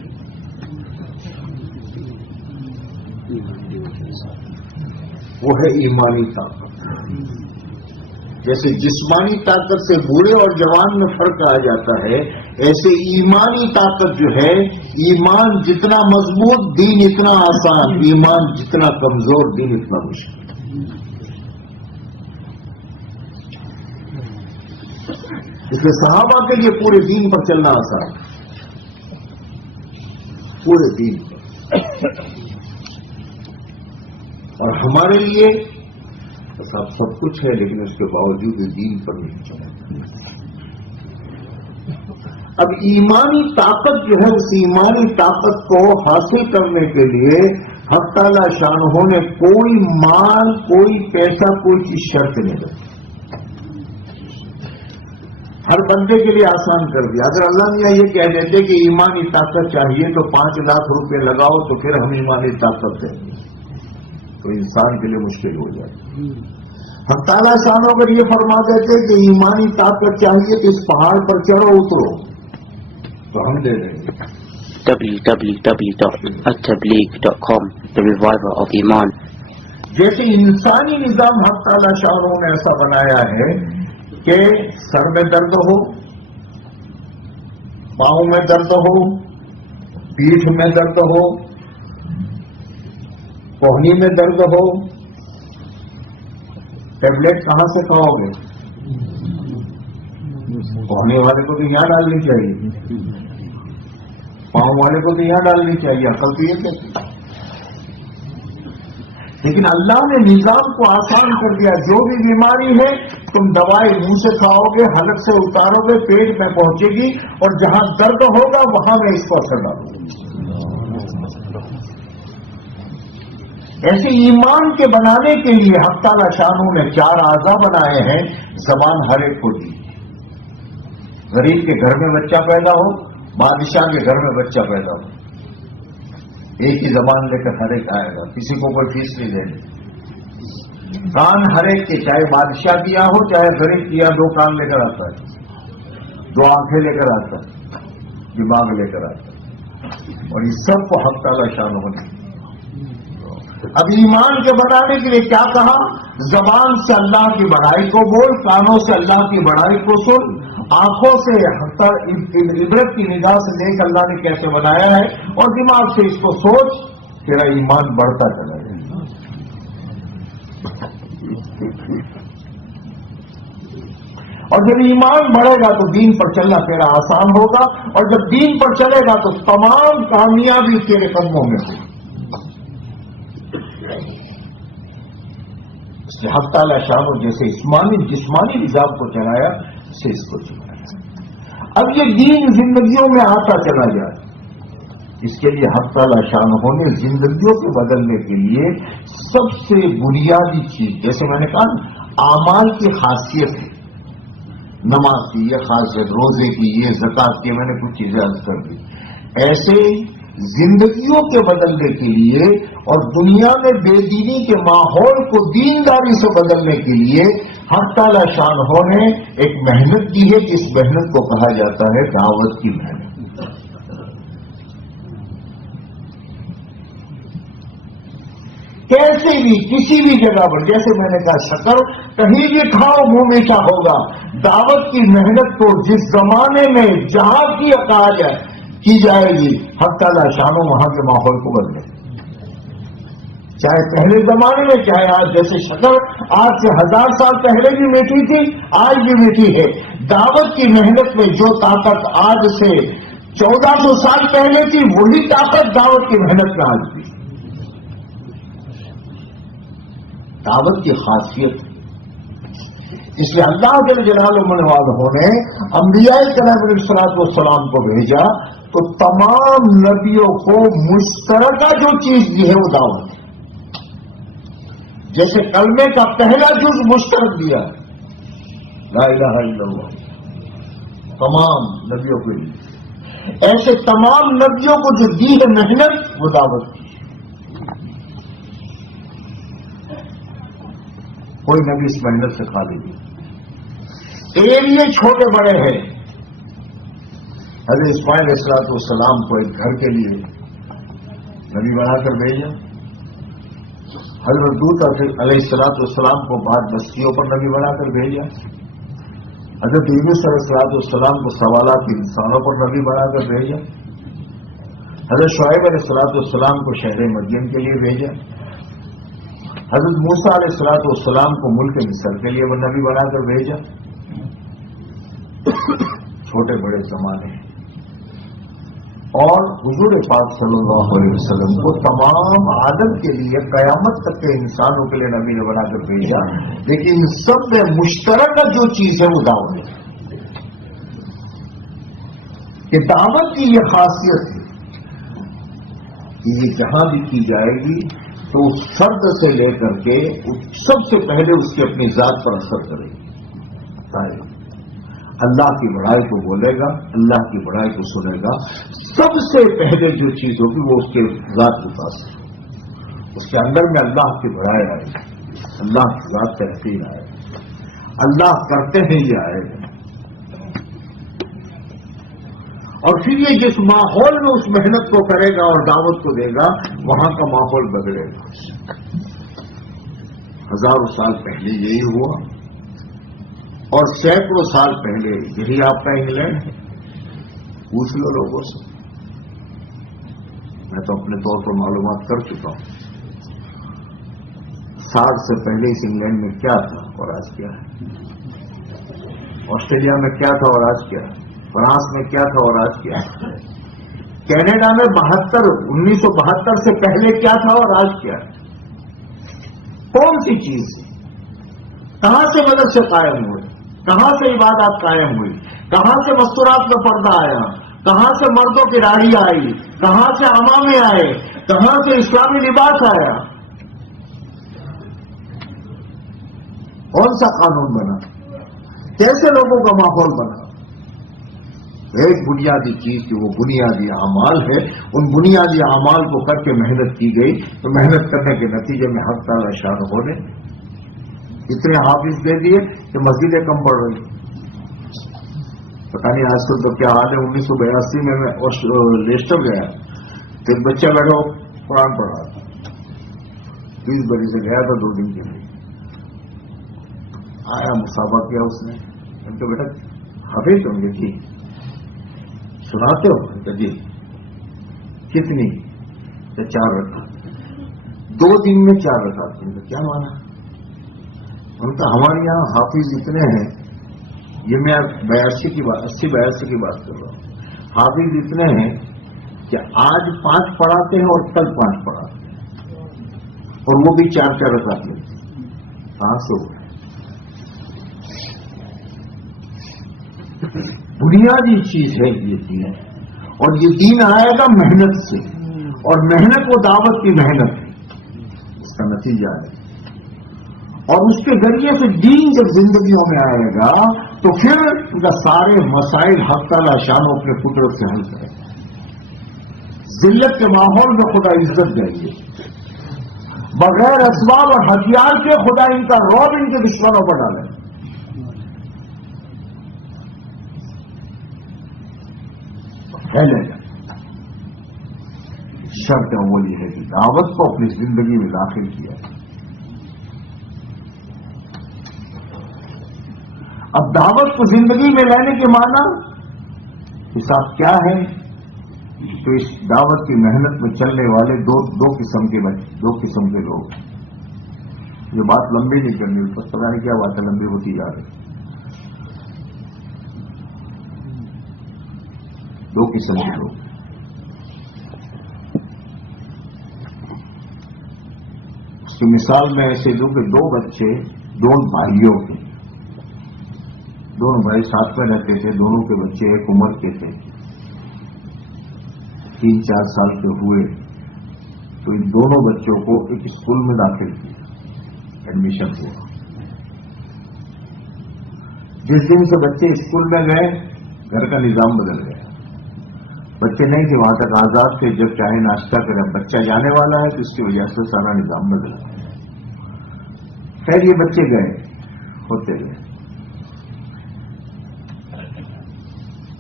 وہ ہے ایمانی طاقت. جیسے جسمانی طاقت سے بوڑھے اور جوان میں فرق آ جاتا ہے ایسے ایمانی طاقت جو ہے ایمان جتنا مضبوط دین اتنا آسان ایمان جتنا کمزور دین اتنا مشکل. اس لیے صحابہ کے لیے پورے دین پر چلنا آسان پورے دین پر اور ہمارے لیے سب کچھ ہے لیکن اس کے باوجود دین پر نہیں چلا. اب ایمانی طاقت جو ہے اس ایمانی طاقت کو حاصل کرنے کے لیے حق تعالی شانہ نے کوئی مال، کوئی پیسہ، کوئی چیز شرط نہیں رکھی، ہر بندے کے لیے آسان کر دیا۔ اگر اللہ میاں یہ کہہ دیتے کہ ایمانی طاقت چاہیے تو 5 لاکھ روپے لگاؤ تو پھر ہم ایمانی طاقت دیں گے، تو انسان کے لیے مشکل ہو جائے۔ حق تعالیٰ شانہ اگر یہ فرما دیتے کہ ایمانی طاقت چاہیے تو اس پہاڑ پر چڑھو اترو تو ہم دے دیں گے۔ www.attableek.com The Reviver of Iman۔ جیسے انسانی نظام حق تعالیٰ شانہ نے ایسا بنایا ہے کہ سر میں درد ہو، پاؤں میں درد ہو، پیٹھ میں درد ہو، کوہنی میں درد ہو، ٹیبلٹ کہاں سے کھاؤ گے؟ کوہنی والے کو تو یہاں ڈالنی چاہیے، پاؤں والے کو تو یہاں ڈالنی چاہیے، عقل تو یہ کہتی ہے۔ لیکن اللہ نے نظام کو آسان کر دیا، جو بھی بیماری ہے تم دوائی منہ سے کھاؤ گے، حلق سے اتارو گے، پیٹ میں پہنچے گی، اور جہاں درد ہوگا وہاں میں اس کو اثر ڈالوں گا۔ ایسے ایمان کے بنانے کے لیے حق تعالیٰ شانہ نے 4 اعضاء بنائے ہیں۔ زبان ہر ایک کو دی، غریب کے گھر میں بچہ پیدا ہو، بادشاہ کے گھر میں بچہ پیدا ہو، ایک ہی زبان لے کر ہر ایک آئے گا، کسی کو کوئی فیس نہیں دینی۔ کان ہر ایک کے، چاہے بادشاہ کیا ہو چاہے غریب کیا، 2 کان لے کر آتا ہے، 2 آنکھیں لے کر آتا ہے، دماغ لے کر آتا ہے، اور یہ سب کو حق تعالیٰ شانہ نے۔ اب ایمان کے بنانے کے لیے کیا کہا؟ زبان سے اللہ کی بڑائی کو بول، کانوں سے اللہ کی بڑائی کو سن، آنکھوں سے عبرت کی نگاہ سے دیکھ اللہ نے کیسے بنایا ہے، اور دماغ سے اس کو سوچ، تیرا ایمان بڑھتا چلا جائے۔ اور جب ایمان بڑھے گا تو دین پر چلنا تیرا آسان ہوگا، اور جب دین پر چلے گا تو تمام کامیابی تیرے قدموں میں ہوگی۔ اس لیے حق تعالیٰ شانہ جیسے جسمانی نظام کو چلایا، اسے اس کو چلایا۔ اب یہ دین زندگیوں میں آتا چلا جائے، اس کے لیے حق تعالیٰ شانہ نے زندگیوں کو بدلنے کے لیے سب سے بنیادی چیز، جیسے میں نے کہا اعمال کی خاصیت ہے، نماز کی یہ خاصیت، روزے کی یہ، زکات کی، میں نے کچھ چیزیں عرض کر دی، ایسے زندگیوں کے بدلنے کے لیے اور دنیا میں بے دینی کے ماحول کو دینداری سے بدلنے کے لیے حق تعالیٰ شانہ نے ایک محنت کی ہے، جس محنت کو کہا جاتا ہے دعوت کی محنت۔ کیسے بھی کسی بھی جگہ پر، جیسے میں نے کہا شکر کہیں بھی کھاؤ منہ میٹھا ہوگا، دعوت کی محنت کو جس زمانے میں جہاں کی جائے گی، حق تعالیٰ شانہ وہاں کے ماحول کو بدلے، چاہے پہلے زمانے میں چاہے آج، جیسے شکر آج سے 1000 سال پہلے بھی میٹھی تھی، آج بھی میٹھی ہے۔ دعوت کی محنت میں جو طاقت آج سے 1400 سال پہلے تھی، وہی طاقت دعوت کی محنت میں آج بھی۔ دعوت کی خاصیت، اس لیے اللہ جل جلالہ نے انبیاء کرام علیہ الصلوۃ والسلام کو بھیجا تو تمام نبیوں کو مشترکہ جو چیز دی ہے وہ دعوت ہے۔ جیسے کلمے کا پہلا جز مشترک دیا، لا الہ الا اللہ، تمام نبیوں کو دی، ایسے تمام نبیوں کو جو دی ہے محنت، وہ دعوت کی۔ کوئی نبی اس محنت سے خالی نہیں۔ ایریے چھوٹے بڑے ہیں۔ حضرت اسماعیل علیہ السلام کو ایک گھر کے لیے نبی بنا کر بھیجا، حضرت لوط علیہ السلام کو بعد بستیوں پر نبی بنا کر بھیجا، حضرت یونس علیہ السلام کو سوالات انسانوں پر نبی بنا کر بھیجا، حضرت شعیب علیہ السلام کو شہر مدین کے لیے بھیجا، حضرت موسیٰ علیہ السلام کو ملک مصر کے لیے وہ نبی بنا کر بھیجا۔ چھوٹے بڑے زمانے ہیں، اور حضور پاک صلی اللہ علیہ وسلم کو تمام عالم کے لیے قیامت تک کے انسانوں کے لیے نبی نے بنا کر بھیجا، لیکن سب میں مشترکہ جو چیز ہے وہ دعوت ہے، کہ دعوت کی یہ خاصیت ہے کہ یہ جہاں بھی کی جائے گی تو فرد سے لے کر کے سب سے پہلے اس کی اپنی ذات پر اثر کرے گی. اللہ کی بڑائی کو بولے گا, اللہ کی بڑائی کو سنے گا, سب سے پہلے جو چیز ہوگی وہ اس کے ذات کے پاس ہے. اس کے اندر میں اللہ کی بڑائی آئے گی, اللہ کی ذات تحقیر آئے گی, اللہ کرتے ہیں یہ آئے گا. اور پھر یہ جس ماحول میں اس محنت کو کرے گا اور دعوت کو دے گا, وہاں کا ماحول بگڑے گا. ہزاروں سال پہلے یہی ہوا, اور سینکڑوں سال پہلے یہی آپ کا انگلینڈ ہے. پوچھ لو لوگوں سے, میں تو اپنے طور پر معلومات کر چکا ہوں. 60 سے پہلے اس انگلینڈ میں کیا تھا اور آج کیا ہے, آسٹریلیا میں کیا تھا اور آج کیا ہے, فرانس میں کیا تھا اور آج کیا ہے, کینیڈا میں 1972 سے پہلے کیا تھا اور آج کیا ہے. کون سی چیز, کہاں سے مدرسے قائم ہوئے, کہاں سے عبادات قائم ہوئی, کہاں سے مستورات میں پردہ آیا, کہاں سے مردوں کی راڑی آئی, کہاں سے عمامے آئے, کہاں سے اسلامی لباس آیا, کون سا قانون بنا, کیسے لوگوں کا ماحول بنا. ایک بنیادی چیز جو وہ بنیادی اعمال ہے, ان بنیادی اعمال کو کر کے محنت کی گئی, تو محنت کرنے کے نتیجے میں حق تعالی شان نے اتنے حافظ دے دیے کہ مسجدیں کم پڑ رہی. پتا نہیں آج کل تو کیا حال ہے. 1982 میں لیسٹر گیا, ایک بچہ بیٹھا قرآن پڑھ رہا تھا, 20 بری سے گیا تھا 2 دن کے لیے. آیا, مسافہ کیا اس نے, ان کو بیٹا حافظ ہوں گے, ٹھیک سناتے ہو, جی کتنی, 4 رکعت, 2 دن میں 4 رکعت. کیا مانا, ان کا ہمارے یہاں حافظ اتنے ہیں, یہ میں 82 کی بات 80-82 کی بات کر رہا ہوں, حافظ اتنے ہیں کہ آج 5 پڑھاتے ہیں اور کل 5 پڑھاتے ہیں, اور وہ بھی 4 رکعت لیتے ہیں. کہاں سے ہو؟ بنیادی چیز ہے یہ دین, اور یہ دین آئے گا محنت سے, اور محنت وہ دعوت کی محنت ہے, اس کا نتیجہ ہے. اور اس کے ذریعے سے دین جب زندگیوں میں آئے گا تو پھر ان کا سارے مسائل حق تعالی شان اپنے قدرت سے حل کرے گا. ذلت کے ماحول میں خدا عزت دیں گے, بغیر اسباب اور ہتھیار کے خدا ان کا رعب ان کے دشمنوں پر ڈالے. پھیلے گا. شرط اول یہ ہے کہ دعوت کو اپنی زندگی میں داخل کیا. اب دعوت کو زندگی میں لینے کے معنی حساب کیا ہے, تو اس دعوت کی محنت میں چلنے والے دو قسم کے لوگ. یہ بات لمبی نہیں کرنی, بس پتا نہیں کیا بات ہے, لمبی ہوتی جا رہی. 2 قسم کے لوگ. اس کی مثال میں ایسے دوں کہ 2 بچے 2 بھائیوں کے, دونوں بھائی ساتھ میں رہتے تھے, دونوں کے بچے ایک عمر کے تھے, 3-4 سال کے ہوئے تو ان دونوں بچوں کو ایک اسکول میں داخل کیا, ایڈمیشن ہوا. جس دن سے بچے اسکول میں گئے گھر کا نظام بدل گیا. بچے نہیں تھے وہاں تک آزاد تھے, جب چاہے ناشتہ کریں. بچہ جانے والا ہے تو اس کی وجہ سے سارا نظام بدلا. خیر یہ بچے گئے, ہوتے گئے.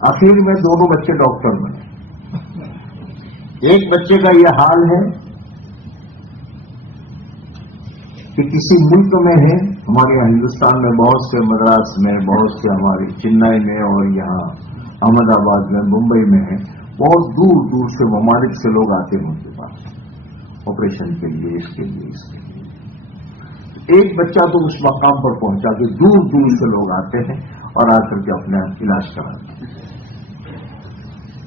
آخر میں دونوں بچے ڈاکٹر بنے. ایک بچے کا یہ حال ہے کہ کسی ملک میں ہے, ہمارے یہاں ہندوستان میں بہت سے, مدراس میں بہت سے, ہماری چنئی میں, اور یہاں احمد آباد میں, ممبئی میں ہے, بہت دور دور سے ممالک سے لوگ آتے ہیں ان کے پاس آپریشن کے لیے, اس کے لیے. ایک بچہ تو اس مقام پر پہنچا کہ دور دور سے لوگ آتے ہیں اور آ کر کے اپنا علاج کراتے ہیں.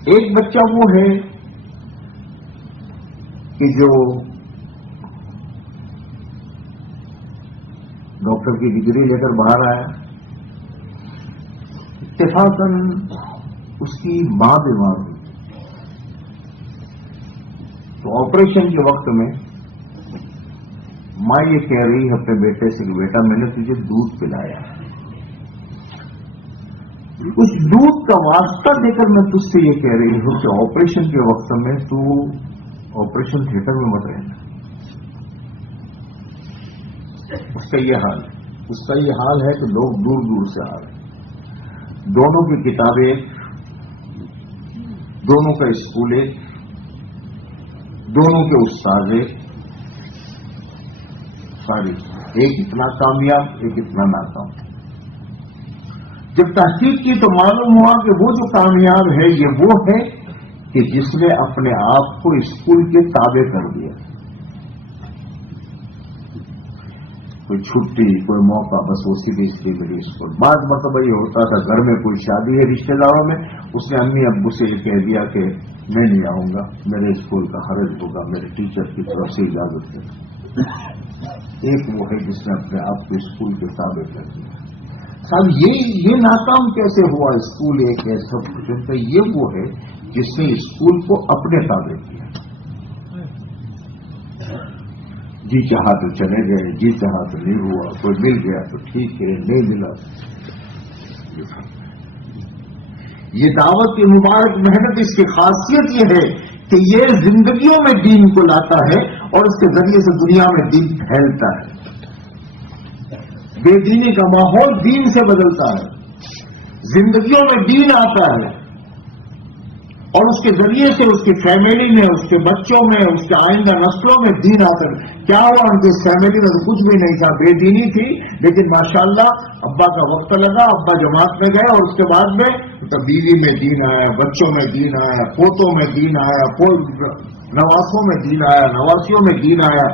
ایک بچہ وہ ہے کہ جو ڈاکٹر کی ڈگری لے کر باہر آیا, اتفاقاً اس کی ماں بیمار ہوئی تو آپریشن کے وقت میں ماں یہ کہہ رہی ہے اپنے بیٹے سے کہ بیٹا میں نے تجھے دودھ پلایا، اس دودھ کا واسطہ دے کر میں تجھ سے یہ کہہ رہی ہوں کہ آپریشن کے وقت میں تو آپریشن تھیٹر میں مت رہنا۔ اس کا یہ حال ہے کہ لوگ دور دور سے آ رہے ہیں، دونوں کی کتابیں، دونوں کا اسکول ایک، دونوں کے استاد ساری، ایک اتنا کامیاب ایک اتنا ناکام۔ جب تحقیق کی تو معلوم ہوا کہ وہ جو کامیاب ہے یہ وہ ہے کہ جس نے اپنے آپ کو اسکول کے تابع کر دیا۔ کوئی چھٹی کوئی موقع بس اسی کے اس لیے میری اسکول۔ بعض مرتبہ یہ ہوتا تھا گھر میں کوئی شادی ہے رشتے داروں میں، اس نے امی ابو سے یہ کہہ دیا کہ میں نہیں آؤں گا، میرے اسکول کا خرچ ہوگا، میرے ٹیچر کی طرف سے اجازت ہے۔ ایک وہ ہے جس نے اپنے آپ کو اسکول کے تابع کر دیا۔ صاحب یہ ناکام کیسے ہوا؟ اسکول ایک ہے سب کچھ، یہ وہ ہے جس نے اسکول کو اپنے تابع کیا۔ جی چاہا تو چلے گئے، جی چاہا تو نہیں ہوا، کوئی مل گیا تو ٹھیک ہے، نہیں ملا۔ یہ دعوت کی مبارک محنت، اس کی خاصیت یہ ہے کہ یہ زندگیوں میں دین کو لاتا ہے اور اس کے ذریعے سے دنیا میں دین پھیلتا ہے۔ بے دینی کا ماحول دین سے بدلتا ہے، زندگیوں میں دین آتا ہے اور اس کے ذریعے سے اس کی فیملی میں، اس کے بچوں میں، اس کے آئندہ نسلوں میں دین آتا ہے۔ کیا ہوا؟ ان کی فیملی میں تو کچھ بھی نہیں تھا، بے دینی تھی، لیکن ماشاءاللہ ابا کا وقت لگا، ابا جماعت میں گئے اور اس کے بعد میں بیوی میں دین آیا، بچوں میں دین آیا، پوتوں میں دین آیا، نواسوں میں دین آیا، نواسیوں میں دین آیا،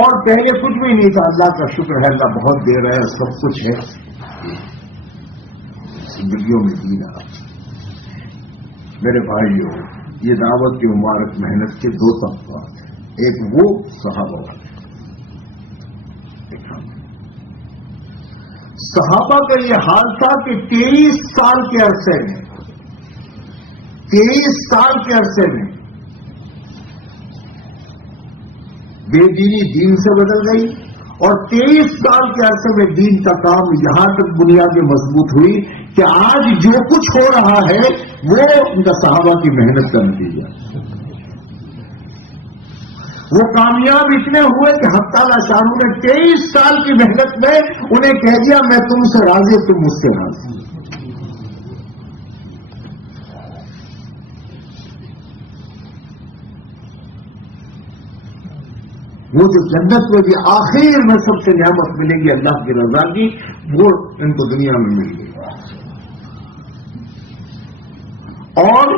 اور پہلے کچھ بھی نہیں تھا۔ اللہ کا شکر ہے، اللہ بہت دے رہا ہے، سب کچھ ہے، زندگیوں میں دین آیا۔ میرے بھائیوں، یہ دعوت کی مبارک محنت کے دو طبقات ہیں، ایک وہ صحابہ والے، صحابہ کا یہ حال تھا کہ 23 سال کے عرصے میں 23 سال کے عرصے میں بے دینی دین سے بدل گئی، اور 23 سال کے عرصے میں دین کا کام یہاں تک بنیادیں مضبوط ہوئی کہ آج جو کچھ ہو رہا ہے وہ ان کا صحابہ کی محنت کا نتیجہ۔ وہ کامیاب اتنے ہوئے کہ حق تعالیٰ شاہ نے 23 سال کی محنت میں انہیں کہہ دیا میں تم سے راضی، تم مجھ سے راضی۔ وہ جو جنت میں بھی آخر میں سب سے نعمت ملے گی اللہ کی رضا کی، وہ ان کو دنیا میں مل گئی، اور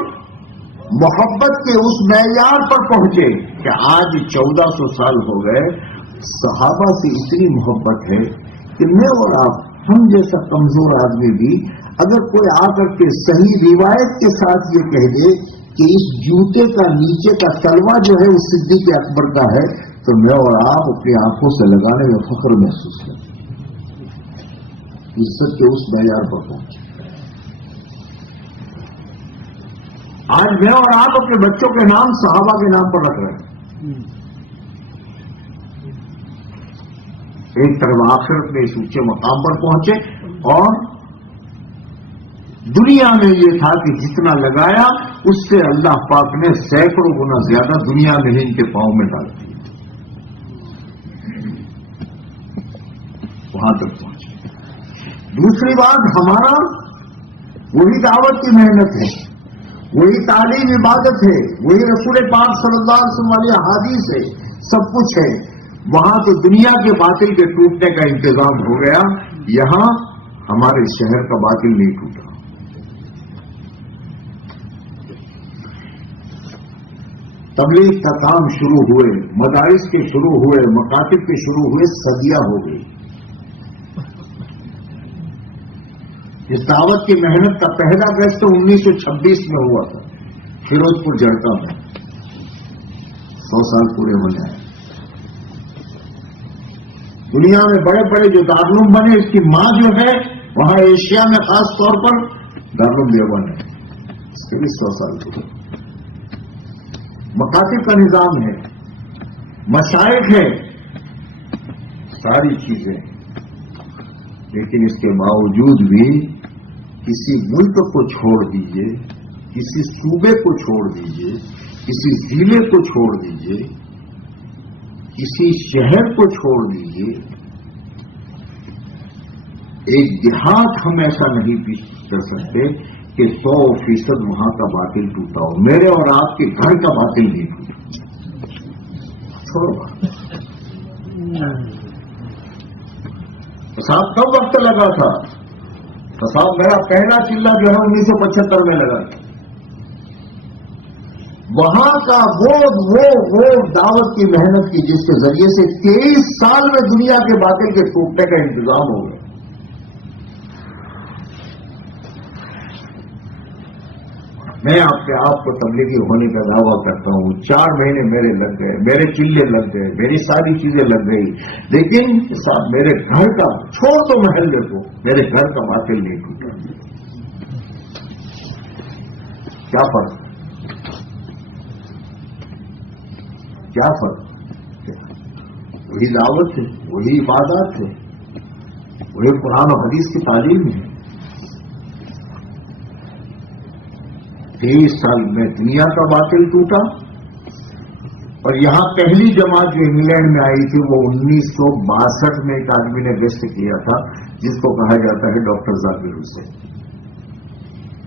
محبت کے اس معیار پر پہنچے کہ آج 1400 سال ہو گئے، صحابہ سے اتنی محبت ہے کہ میں اور آپ، ہم جیسا کمزور آدمی بھی اگر کوئی آ کر کے صحیح روایت کے ساتھ یہ کہہ دے کہ اس جوتے کا نیچے کا تلوا جو ہے وہ صدیق اکبر کا ہے، تو میں اور آپ اپنی آنکھوں سے لگانے میں فخر محسوس کریں، عزت کے اس معیار پر پہنچے۔ آج میں اور آپ اپنے بچوں کے نام صحابہ کے نام پر رکھ رہے ہیں۔ ایک طرف آخرت میں اس اونچے مقام پر پہنچے، اور دنیا میں یہ تھا کہ جتنا لگایا اس سے اللہ پاک نے سینکڑوں گنا زیادہ دنیا میں ہی ان کے پاؤں میں ڈال دیا، وہاں تک پہنچے۔ دوسری بات، ہمارا وہی دعوت کی محنت ہے، وہی تعلیم عبادت ہے، وہی رسول پاک صلی اللہ علیہ وسلم والی احادیث ہے، سب کچھ ہے۔ وہاں تو دنیا کے باطل کے ٹوٹنے کا انتظام ہو گیا، یہاں ہمارے شہر کا باطل نہیں ٹوٹا۔ تبلیغ کا کام شروع ہوئے، مدارس کے شروع ہوئے، مکاتب کے شروع ہوئے، صدیاں ہو گئی۔ اس دعوت کی محنت کا پہلا گز تو 1926 میں ہوا تھا، فیروز پور جڑکا میں، 100 سال پورے ہونے آئے۔ دنیا میں بڑے بڑے جو دارالعلوم بنے، اس کی ماں جو ہے وہاں ایشیا میں خاص طور پر دارالعلوم دیوبند ہے، اس کے بھی 100 سال پورے۔ مکاتب کا نظام ہے، مشائخ ہے، ساری چیزیں، لیکن اس کے باوجود بھی کسی ملک کو چھوڑ دیجئے، کسی صوبے کو چھوڑ دیجئے، کسی ضلع کو چھوڑ دیجئے، کسی شہر کو چھوڑ دیجئے، ایک دیہات ہم ایسا نہیں کر سکتے کہ 100% وہاں کا باطل ٹوٹا ہو. میرے اور آپ کے گھر کا باطل نہیں ٹوٹا. چھوڑو. صاحب کب وقت لگا تھا؟ صاحب میرا پہلا چلہ جو ہے 1975 میں لگا تھا. وہاں کا وہ دعوت کی محنت کی جس کے ذریعے سے 23 سال میں دنیا کے باطل کے ٹوٹنے کا انتظام ہو گیا. میں آپ کو تبلیغی ہونے کا دعویٰ کرتا ہوں. 4 مہینے میرے لگ گئے، میرے چلے لگ گئے، میری ساری چیزیں لگ گئی، لیکن صاحب میرے گھر کا چھوڑ تو محلے کو، میرے گھر کا باطل نہیں ٹوٹا. کیا فرق؟ کیا فرق؟ وہی دعوت ہے، وہی عبادات ہے، وہی قرآن و حدیث کی تعلیم ہے. 23 سال میں دنیا کا باطل ٹوٹا. اور یہاں پہلی جماعت جو انگلینڈ میں آئی تھی وہ 1962 میں ایک آدمی نے گیسٹ کیا تھا جس کو کہا جاتا ہے ڈاکٹر ذاکر حسین.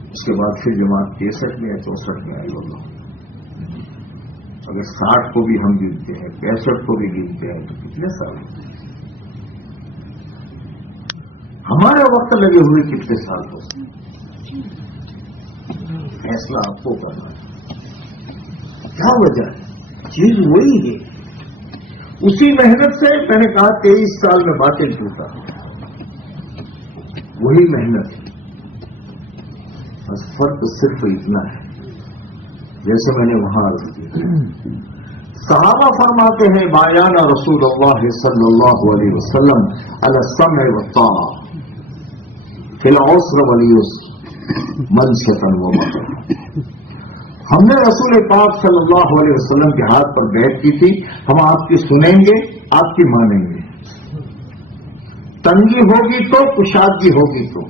اس کے بعد پھر جماعت 63 میں یا 64 میں آئی. وہ لوگ اگر 60 کو بھی ہم گنتے ہیں، 65 کو بھی گنتے ہیں، تو کتنے سال ہوتے ہیں؟ ہمارے وقت لگے ہوئے کتنے سال ہوتے ہیں؟ فیصلہ آپ کو کرنا ہے. کیا وجہ ہے؟ چیز وہی ہے. اسی محنت سے میں نے کہا 23 سال میں باطل ٹوٹا. وہی محنت ہے. بس فرق صرف اتنا ہے جیسے میں نے وہاں عرض کیا. صحابہ فرماتے ہیں بایان رسول اللہ صلی اللہ علیہ وسلم علی السمع والطاعہ فی العسر والیسر منصفاً و مطلقاً. ہم نے رسول پاک صلی اللہ علیہ وسلم کے ہاتھ پر بیعت کی تھی. ہم آپ کی سنیں گے، آپ کی مانیں گے. تنگی ہوگی تو، کشادگی ہوگی تو،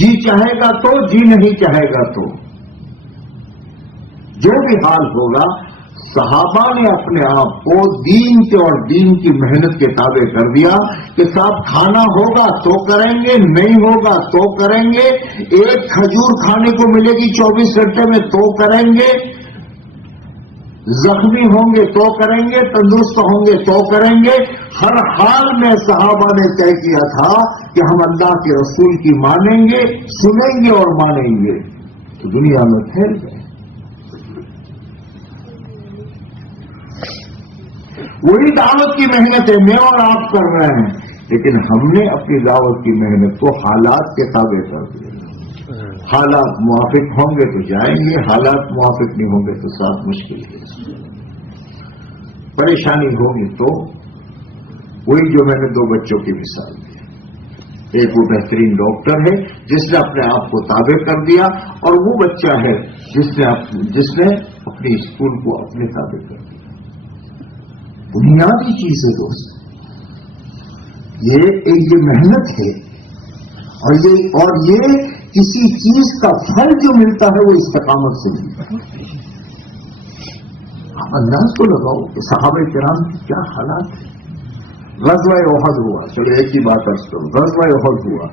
جی چاہے گا تو، جی نہیں چاہے گا تو، جو بھی حال ہوگا. صحابہ نے اپنے آپ کو دین کے اور دین کی محنت کے تابع کر دیا کہ صاحب کھانا ہوگا تو کریں گے، نہیں ہوگا تو کریں گے. ایک کھجور کھانے کو ملے گی 24 گھنٹے میں تو کریں گے. زخمی ہوں گے تو کریں گے، تندرست ہوں گے تو کریں گے. ہر حال میں صحابہ نے طے کیا تھا کہ ہم اللہ کے رسول کی مانیں گے، سنیں گے اور مانیں گے. تو دنیا میں پھیل گئے. وہی دعوت کی محنت ہے، میں اور آپ کر رہے ہیں، لیکن ہم نے اپنی دعوت کی محنت کو حالات کے تابع کر دیا. حالات موافق ہوں گے تو جائیں گے، حالات موافق نہیں ہوں گے تو ساتھ مشکل ہے. پریشانی ہوگی تو وہی جو میں نے 2 بچوں کی مثال دی. ایک وہ بہترین ڈاکٹر ہے جس نے اپنے آپ کو تابع کر دیا، اور وہ بچہ ہے جس نے اپنی اسکول کو اپنے تابع کر دیا. بنیادی چیز ہے دوست، یہ محنت ہے. اور یہ کسی چیز کا پھل جو ملتا ہے وہ استقامت سے ملتا ہے. آپ انداز کو لگاؤ کہ صحابہ کرام کی کیا حالات ہیں. غزوہ احد ہوا، چلو ایک ہی بات عرض کروں. غزوہ احد ہوا،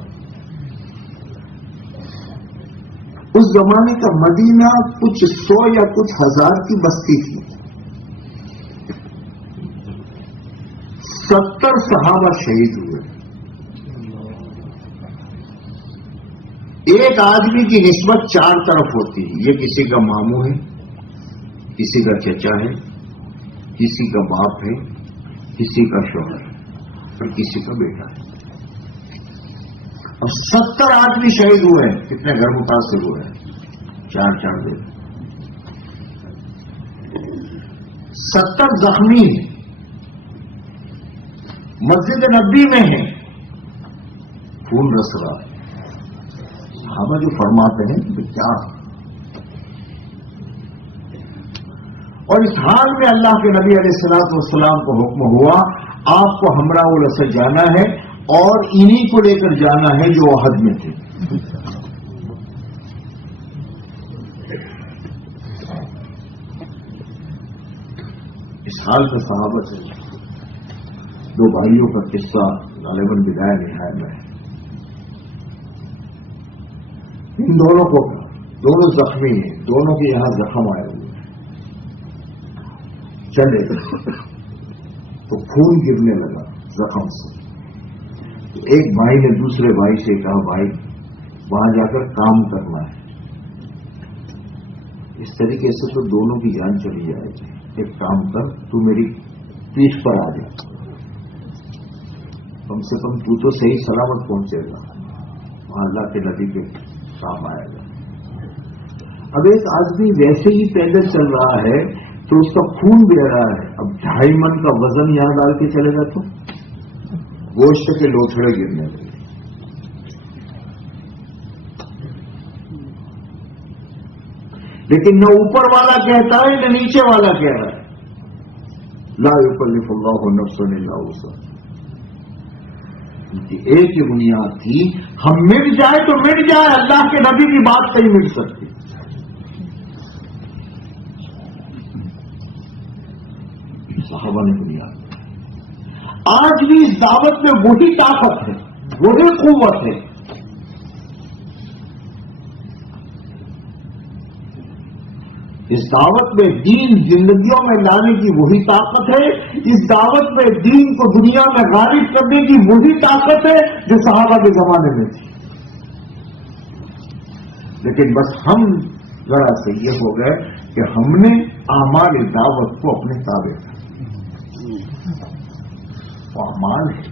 اس زمانے کا مدینہ کچھ 100 یا کچھ 1000 کی بستی تھی. 70 صحابہ شہید ہوئے. ایک آدمی کی نسبت 4 طرف ہوتی ہے. یہ کسی کا ماموں ہے، کسی کا چچا ہے، کسی کا باپ ہے، کسی کا شوہر ہے، اور کسی کا بیٹا ہے. اور 70 آدمی شہید ہوئے ہیں. کتنے گھر متاثر ہوئے ہیں؟ 4 دن. 70 زخمی ہیں، مسجد نبی میں ہیں، خون رس رہا ہے. صحابہ جو فرماتے ہیں کہ کیا اور اس حال میں اللہ کے نبی علیہ الصلوۃ والسلام کو حکم ہوا آپ کو ہمراہ الاسد جانا ہے اور انہی کو لے کر جانا ہے جو احد میں تھے. اس حال کا صحابہ سے دو بھائیوں کا قصہ غالباً بدایا نہایت میں ہے. ان دونوں کو دونوں زخمی ہیں, دونوں کے یہاں زخم آئے ہوئے ہیں. چلے تو خون گرنے لگا زخم سے. تو ایک بھائی نے دوسرے بھائی سے کہا بھائی وہاں جا کر کام کرنا ہے. اس طریقے سے تو دونوں کی جان چلی جائے گی. ایک کام کر تو میری پیٹھ پر آ جا, کم سے کم تو صحیح سلامت پہنچے گا, وہاں اللہ کے نبی کے کام آئے گا. اب ایک آدمی ویسے ہی پیدل چل رہا ہے تو اس کا خون بہ رہا ہے. اب 2.5 من کا وزن یہاں ڈال کے چلے گا تو گوشت کے لوتھڑے گرنے لگے. لیکن نہ اوپر والا کہتا ہے نہ نیچے والا کہہ رہا ہے. لا یکلف اللہ نفسا الا وسعها. ان کی ایک ہی بنیاد تھی, ہم مٹ جائے تو مٹ جائے, اللہ کے نبی کی بات کہیں مٹ سکتی. صحابہ نے بنیاد. آج بھی اس دعوت میں وہی طاقت ہے, وہی قوت ہے. اس دعوت میں دین زندگیوں میں لانے کی وہی طاقت ہے. اس دعوت میں دین کو دنیا میں غالب کرنے کی وہی طاقت ہے جو صحابہ کے زمانے میں تھی. لیکن بس ہم ذرا سے یہ ہو گئے کہ ہم نے اعمال دعوت کو اپنے تابع کر. اعمال ہے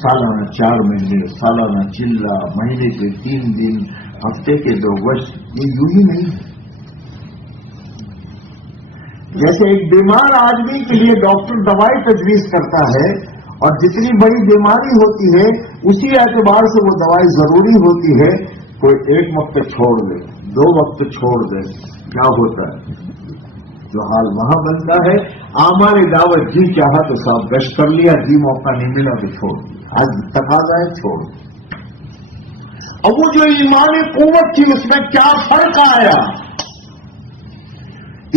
سالانہ 4 مہینے, سالانہ چلہ, مہینے کے 3 دن, ہفتے کے 2 گوشت, یہ یوں ہی نہیں ہے. جیسے ایک بیمار آدمی کے لیے ڈاکٹر دوائی تجویز کرتا ہے اور جتنی بڑی بیماری ہوتی ہے اسی اعتبار سے وہ دوائی ضروری ہوتی ہے. کوئی ایک وقت چھوڑ دے, 2 وقت چھوڑ دے, کیا ہوتا ہے؟ جو حال وہاں بنتا ہے. ہماری دعوت جی چاہا تو صاحب گشت کر لیا, جی موقع نہیں ملا تو چھوڑ دیا. آج تقاضا ہے چھوڑ. اب وہ جو ایمانی قوت تھی اس میں کیا فرق آیا؟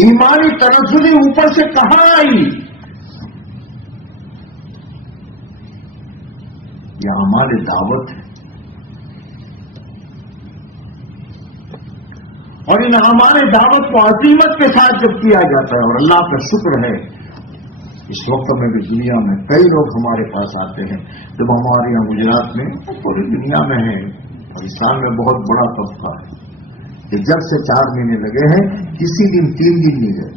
ایمانی تنزلی اوپر سے کہاں آئی؟ یہ ہماری دعوت ہے. اور ان ہمارے دعوت کو عظیمت کے ساتھ جب کیا جاتا ہے, اور اللہ کا شکر ہے اس وقت میں بھی دنیا میں کئی لوگ ہمارے پاس آتے ہیں. جب ہمارے یہاں گجرات میں, پوری دنیا میں ہے, پاکستان میں بہت بڑا طبقہ ہے کہ جب سے 4 مہینے لگے ہیں کسی دن 3 دن نہیں گئے.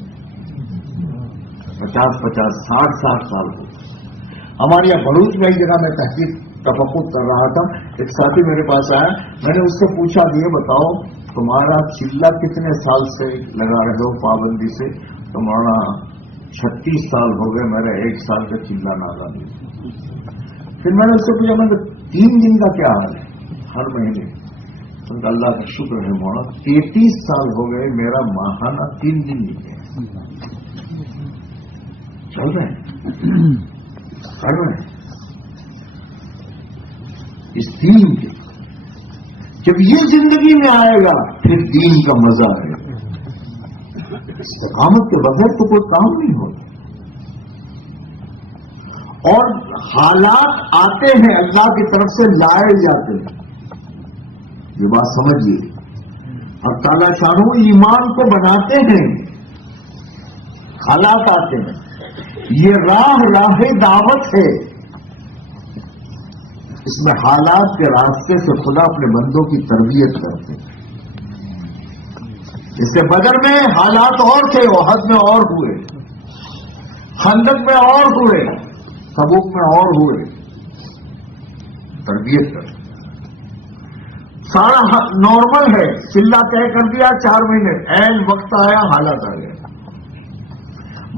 50-50, 60-60 سال ہو. ہمارے یہاں بھروچ میں ایک جگہ میں تحقیق تفقد کر رہا تھا, ایک ساتھی میرے پاس آیا, میں نے اس سے پوچھا کہ یہ بتاؤ تمہارا چلہ کتنے سال سے لگا رہے ہو پابندی سے؟ تمہارا 36 سال ہو گئے, میرا 1 سال کا چلہ نالا نہیں. پھر میں نے اس سے پوچھا میں 3 دن کا کیا حال ہے ہر مہینے؟ اللہ کا شکر ہے مولانا 33 سال ہو گئے میرا ماہانہ 3 دن نہیں ہے. چل رہے ہیں, کر رہے ہیں اس دین کے. جب یہ زندگی میں آئے گا پھر دین کا مزہ آئے گا. استقامت کے بغیر تو کوئی کام نہیں ہوتا. اور حالات آتے ہیں اللہ کی طرف سے لائے جاتے ہیں. یہ بات سمجھیے, اور تعالیٰ شانو ایمان کو بناتے ہیں, حالات آتے ہیں. یہ راہ دعوت ہے. اس میں حالات کے راستے سے خدا اپنے بندوں کی تربیت کرتے ہیں. اس سے بدر میں حالات اور تھے, احد میں اور ہوئے, خندق میں اور ہوئے, تبوک میں اور ہوئے. تربیت کرتے سارا نارمل ہے. چلہ طے کر دیا 4 مہینے, عین وقت آیا حالات آ گئے.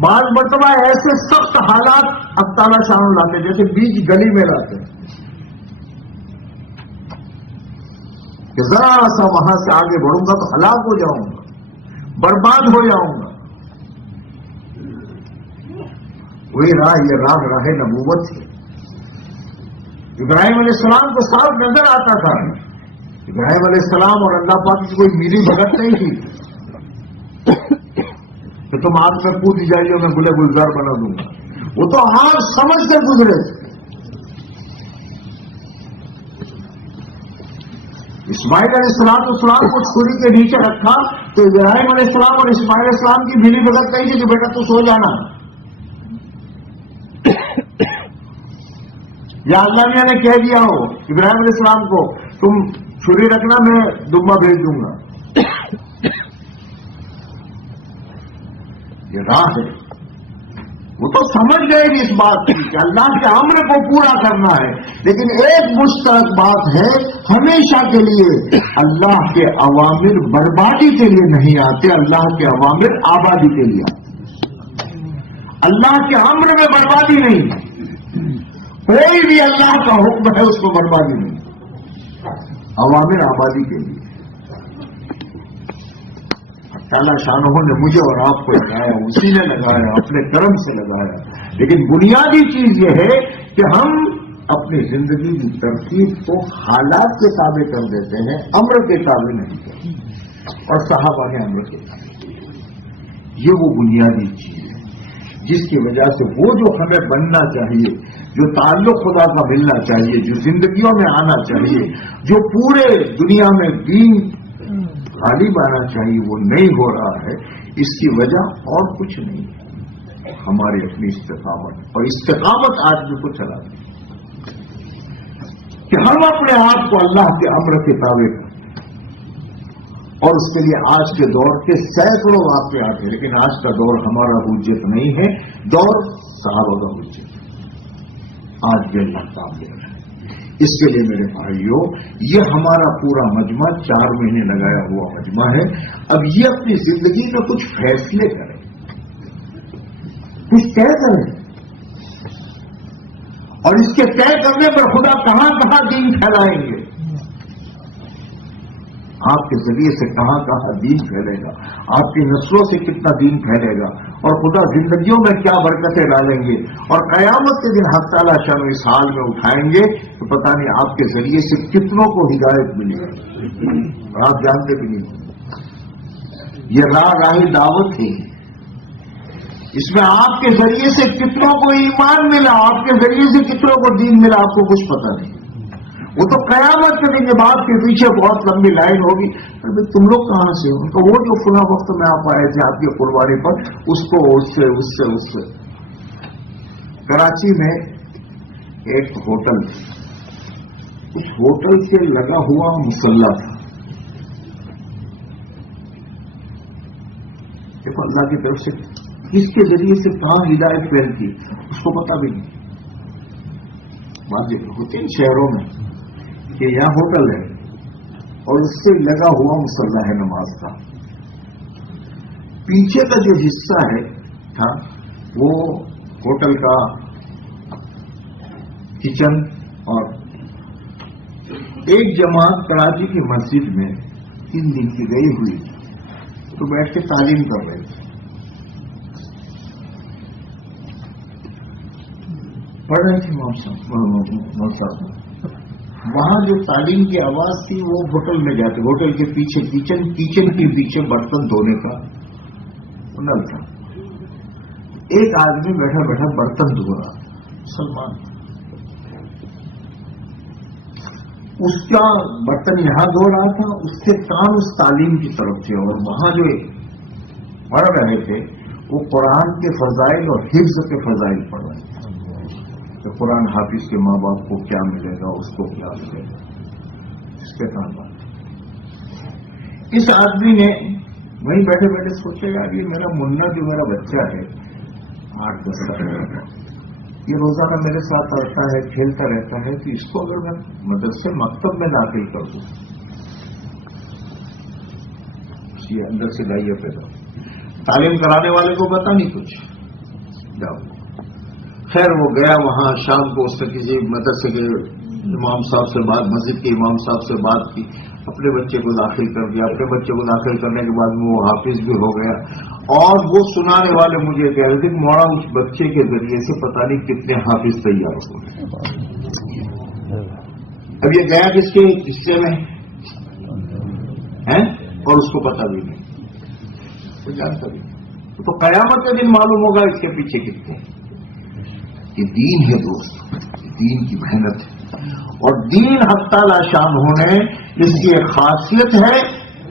بعض مرتبہ ایسے سخت حالات اب تعالیٰ شان لاتے جیسے بیچ گلی میں لاتے کہ ذرا سا وہاں سے آگے بڑھوں گا تو ہلاک ہو جاؤں گا, برباد ہو جاؤں گا. وہی راہ یہ راہ نبوت ہے. ابراہیم علیہ السلام کو صاف نظر آتا تھا ابراہیم علیہ السلام اور اللہ پاک کی کوئی میری بھگت نہیں تھی کہ تم آگ میں کود جائیے میں گلے گلزار بنا دوں گا. وہ تو آگ سمجھ کر گزرے. اسماعیل علیہ السلام کو چھری کے نیچے رکھا تو ابراہیم علیہ السلام اور اسماعیل علیہ السلام کی میری بھگت نہیں تھی کہ بیٹا تو سو جانا. یا اللہ میاں نے کہہ دیا ہو ابراہیم علیہ السلام کو تم چھری رکھنا میں دمبا بھیج دوں گا. یہ راہ ہے. وہ تو سمجھ گئے اس بات کی کہ اللہ کے امر کو پورا کرنا ہے. لیکن ایک مشترک بات ہے ہمیشہ کے لیے اللہ کے اوامر بربادی کے لیے نہیں آتے. اللہ کے اوامر آبادی کے لیے آتے. اللہ کے امر میں بربادی نہیں. کوئی بھی اللہ کا حکم ہے اس کو بربادی نہیں. اوامر آبادی کے لیے. تعالیٰ شانہ نے مجھے اور آپ کو لگایا, اسی نے لگایا, اپنے کرم سے لگایا. لیکن بنیادی چیز یہ ہے کہ ہم اپنی زندگی کی ترتیب کو حالات کے تابع کر دیتے ہیں, امر کے تابع نہیں کرتے. اور صحابہ نے امر کے تابع. یہ وہ بنیادی چیز ہے جس کی وجہ سے وہ جو ہمیں بننا چاہیے, جو تعلق خدا کا ملنا چاہیے, جو زندگیوں میں آنا چاہیے, جو پورے دنیا میں دین غالب آنا چاہیے, وہ نہیں ہو رہا ہے. اس کی وجہ اور کچھ نہیں ہے, ہماری اپنی استقامت. اور استقامت آدمی کو چلا دی کہ ہم اپنے آپ کو اللہ کے امر کے تابع کریں. اور اس کے لیے آج کے دور کے سینکڑوں واقعات ہیں, لیکن آج کا دور ہمارا حجت نہیں ہے, دور صحابہ کا حجت ہے. آج بھی اللہ کام دے رہا ہے. اس کے لیے میرے بھائیوں یہ ہمارا پورا مجمع 4 مہینے لگایا ہوا مجمع ہے. اب یہ اپنی زندگی میں کچھ فیصلے کریں, کچھ طے کریں, اور اس کے طے کرنے پر خدا کہاں کہاں دین پھیلائیں گے, آپ کے ذریعے سے کہاں کہاں دین پھیلے گا, آپ کی نسلوں سے کتنا دین پھیلے گا, اور خدا زندگیوں میں کیا برکتیں ڈالیں گے. اور قیامت کے دن حق تعالیٰ شان اس حال میں اٹھائیں گے تو پتہ نہیں آپ کے ذریعے سے کتنوں کو ہدایت ملے گی, آپ جانتے بھی نہیں. یہ راہ دعوت ہے, اس میں آپ کے ذریعے سے کتنوں کو ایمان ملا, آپ کے ذریعے سے کتنوں کو دین ملا, آپ کو کچھ پتہ نہیں. وہ تو قیامت کے دن جب آپ کے پیچھے بہت لمبی لائن ہوگی, تم لوگ کہاں سے ہو, ان کا وہ جو فلاں وقت میں آپ آئے تھے آپ کی قربانی پر, اس کو اس سے. کراچی میں ایک ہوٹل, اس ہوٹل سے لگا ہوا مسلح تھا. دیکھو اللہ کی طرف سے کس کے ذریعے سے کہاں ہدایت پھیلتی اس کو پتا بھی نہیں. بات ہوتی ہے شہروں میں کہ یہاں ہوٹل ہے اور اس سے لگا ہوا مسلح ہے نماز کا. پیچھے کا جو حصہ ہے تھا وہ ہوٹل کا کچن, اور ایک جماعت کراچی کی مسجد میں 3 دن کی گئی ہوئی تو بیٹھ کے تعلیم کر رہے تھے, پڑھ رہے تھے مول صاحب. وہاں جو تعلیم کی آواز تھی وہ ہوٹل میں جاتے, ہوٹل کے پیچھے کچن کے پیچھے برتن دھونے کا نل تھا. ایک آدمی بیٹھا بیٹھا برتن دھو رہا, مسلمان. اس کا برتن یہاں دھو رہا تھا, اس کے کان اس تعلیم کی طرف تھے, اور وہاں جو پڑھ رہے تھے وہ قرآن کے فضائل اور حفظ کے فضائل پڑھ رہے تھے. قرآن حافظ کے ماں باپ کو کیا ملے گا, اس کو کیا ملے گا, اس کے کام بات. اس آدمی نے وہیں بیٹھے بیٹھے سوچا یار یہ میرا منا جو میرا بچہ ہے 8-10 سال کا, یہ روزانہ میرے ساتھ آتا ہے, کھیلتا رہتا ہے, تو اس کو اگر میں مدرسے مکتب میں داخل کر دوں, یہ اندر سے لائیے پیدا, تعلیم کرانے والے کو پتا نہیں کچھ, جاؤ. خیر وہ گیا وہاں, شام کو اس نے کسی مدرسے کے امام صاحب سے بات, مسجد کے امام صاحب سے بات کی, اپنے بچے کو داخل کر دیا. اپنے بچے کو داخل کرنے کے بعد وہ حافظ بھی ہو گیا. اور وہ سنانے والے مجھے کہہ رہے تھے کہ مولا اس بچے کے ذریعے سے پتہ نہیں کتنے حافظ تیار ہو گئے. اب یہ گیا کس کے حصے میں ہے اور اس کو پتہ بھی نہیں, کوئی جانتا بھی. تو قیامت کے دن معلوم ہوگا اس کے پیچھے کتنے. یہ دین ہے دوست, دین کی محنت ہے. اور دین حق تعالی شان ہونے اس کی ایک خاصیت ہے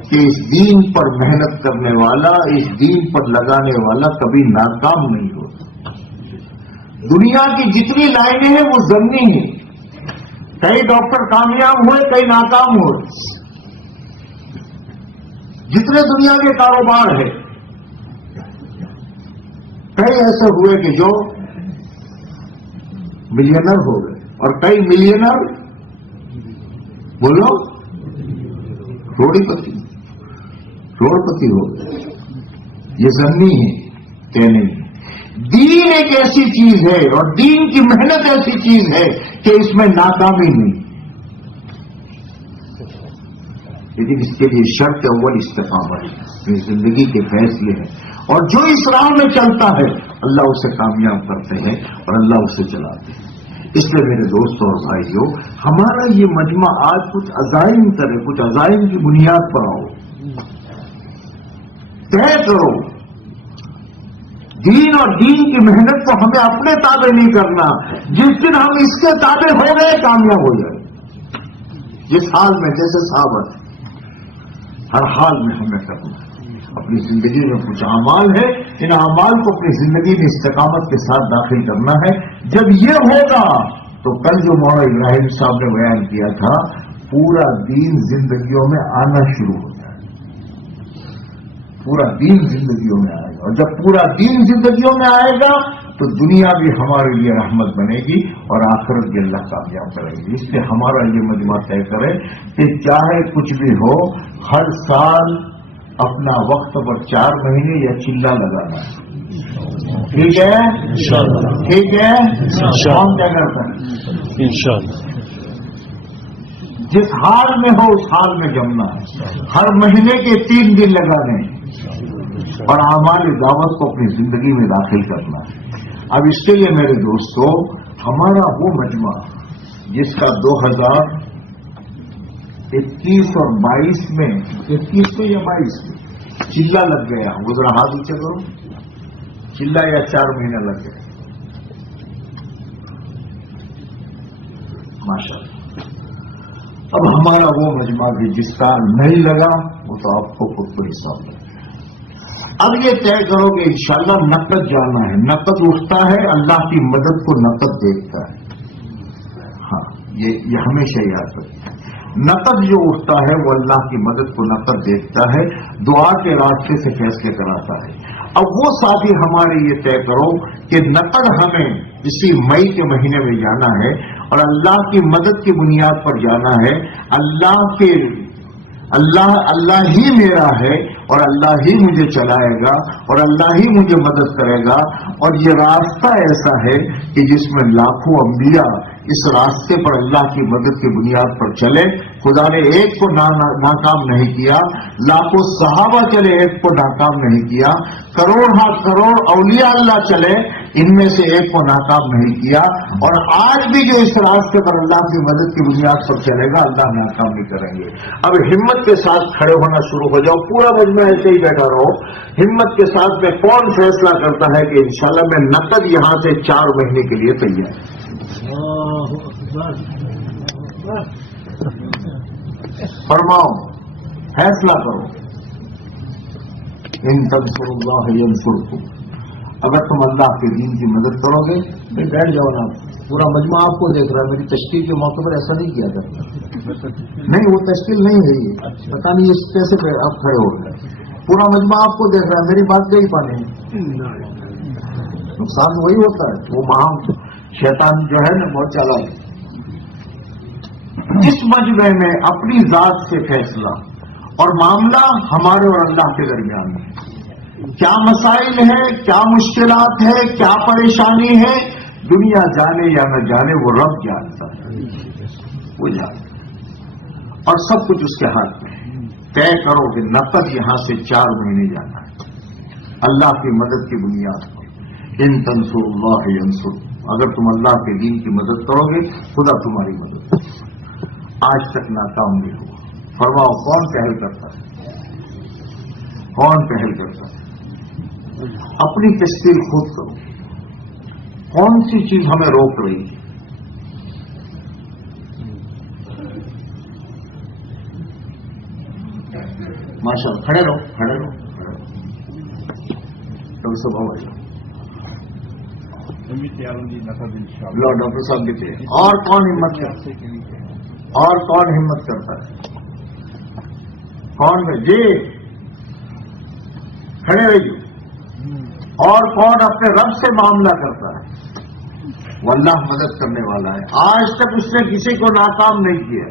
کہ اس دین پر محنت کرنے والا, اس دین پر لگانے والا کبھی ناکام نہیں ہوتا. دنیا کی جتنی لائنیں ہیں وہ ضمنی ہیں. کئی ڈاکٹر کامیاب ہوئے, کئی ناکام ہوئے. جتنے دنیا کے کاروبار ہیں کئی ایسے ہوئے کہ جو ملینر ہو گئے اور کئی ملینر بولو کروڑپتی ہو گئے. یہ ضمنی ہے کہ نہیں. دین ایک ایسی چیز ہے اور دین کی محنت ایسی چیز ہے کہ اس میں ناکامی نہیں, لیکن اس کے لیے شرط اول استقامت ہے, زندگی کے فیصلے ہیں. اور جو اس راہ میں چلتا ہے اللہ اسے کامیاب کرتے ہیں اور اللہ اسے چلاتے ہیں. اس لیے میرے دوستوں اور بھائیوں, ہمارا یہ مجمع آج کچھ عزائم کرے, کچھ عزائم کی بنیاد پر آؤ, طے کرو. دین اور دین کی محنت کو ہمیں اپنے تابع نہیں کرنا. جس دن ہم اس کے تابع ہو گئے کامیاب ہو جائے. جس حال میں جیسے صحابہ ہر حال میں ہمیں کرنا ہے. اپنی زندگی میں کچھ اعمال ہے, ان اعمال کو اپنی زندگی میں استقامت کے ساتھ داخل کرنا ہے. جب یہ ہوگا تو کل جو مولانا ابراہیم صاحب نے بیان کیا تھا, پورا دین زندگیوں میں آنا شروع ہو جائے. پورا دین زندگیوں میں آئے گا, اور جب پورا دین زندگیوں میں آئے گا تو دنیا بھی ہمارے لیے رحمت بنے گی اور آخرت بھی اللہ کامیاب کرے گی. اس لیے ہمارا یہ مجمع طے کرے کہ چاہے کچھ بھی ہو, ہر سال اپنا وقت پر 4 مہینے یا چلہ لگانا ہے. ٹھیک ہے, ٹھیک ہے, ہم کیا کرتے ہیں انشاءاللہ. جس حال میں ہو اس حال میں جمنا ہے. ہر مہینے کے 3 دن لگانے اور اعمال دعوت کو اپنی زندگی میں داخل کرنا ہے. اب اس کے لیے میرے دوستو, ہمارا وہ مجمع جس کا 2021 اور 22 میں 21 میں یا 22 میں چلہ لگ گیا, وہ ذرا ہاتھ نیچے کرو, چلہ یا 4 مہینے لگ گئے ماشاءاللہ. اب ہمارا وہ مجمع بھی جس کا نہیں لگا وہ تو آپ کو خود کو حساب لگا. اب یہ طے کرو کہ انشاءاللہ نقد جانا ہے. نقد اٹھتا ہے, اللہ کی مدد کو نقد دیکھتا ہے. ہاں, یہ ہمیشہ یاد رکھیں. نقد جو اٹھتا ہے وہ اللہ کی مدد کو نقد دیکھتا ہے, دعا کے راستے سے فیصلے کراتا ہے. اب وہ ساتھی ہمارے یہ طے کرو کہ نقد ہمیں اسی مئی کے مہینے میں جانا ہے اور اللہ کی مدد کی بنیاد پر جانا ہے. اللہ ہی میرا ہے اور اللہ ہی مجھے چلائے گا اور اللہ ہی مجھے مدد کرے گا. اور یہ راستہ ایسا ہے کہ جس میں لاکھوں انبیاء اس راستے پر اللہ کی مدد کی بنیاد پر چلے. خدا نے ایک کو ناکام نہیں کیا, لاکھوں صحابہ چلے, ایک کو ناکام نہیں کیا. کروڑ اولیاء اللہ چلے, ان میں سے ایک کو ناکام نہیں کیا. اور آج بھی جو اس راستے پر اللہ کی مدد کی بنیاد پر چلے گا اللہ ناکام نہیں کریں گے. اب ہمت کے ساتھ کھڑے ہونا شروع ہو جاؤ. پورا مجمع ایسے ہی بیٹھا رہو. ہمت کے ساتھ میں کون فیصلہ کرتا ہے کہ انشاءاللہ میں نقد یہاں سے 4 مہینے کے لیے تیار. فرماؤ, فیصلہ کرو. ان تنصروا اللہ ینصرکم. اگر تم اللہ کے دین کی مدد کرو گے, بیٹھ جاؤ نا. پورا مجمع آپ کو دیکھ رہا ہے. میری تشکیل کے موقع پر ایسا نہیں کیا کرتا. نہیں, وہ تشکیل نہیں ہے. یہ پتا نہیں اس کیسے آپ کھڑے ہو گئے. پورا مجمع آپ کو دیکھ رہا ہے. میری بات گئی پانے, نقصان وہی ہوتا ہے. وہ مہا شیطان جو ہے نا بہت چالاک ہے. اس مجمع میں اپنی ذات سے فیصلہ اور معاملہ ہمارے اور اللہ کے درمیان ہے. کیا مسائل ہیں, کیا مشکلات ہیں, کیا پریشانی ہے, دنیا جانے یا نہ جانے وہ رب جانتا ہے, وہ جانتا ہے. اور سب کچھ اس کے ہاتھ میں ہے. طے کرو کہ نقد یہاں سے 4 مہینے جانا ہے اللہ کی مدد کی بنیاد پر. ان تنصروا اللہ ینصرکم، اگر تم اللہ کے دین کی مدد کرو گے خدا تمہاری مدد کرے. آج تک ناکام نہیں ہوا. فرماؤ کون پہل کرتا ہے؟ کون پہل کرتا ہے؟ اپنی تشکیل خود کرو. کون سی چیز ہمیں روک رہی ہے؟ ماشاء اللہ، کھڑے رہو کھڑے رہو. ڈاکٹر صاحب آواز لو. ڈاکٹر صاحب بھی تھے. اور کون ہمت کرتا ہے؟ اور کون ہمت کرتا ہے؟ کون جی کھڑے رہیے. اور کون اپنے رب سے معاملہ کرتا ہے؟ وہ اللہ مدد کرنے والا ہے. آج تک اس نے کسی کو ناکام نہیں کیا.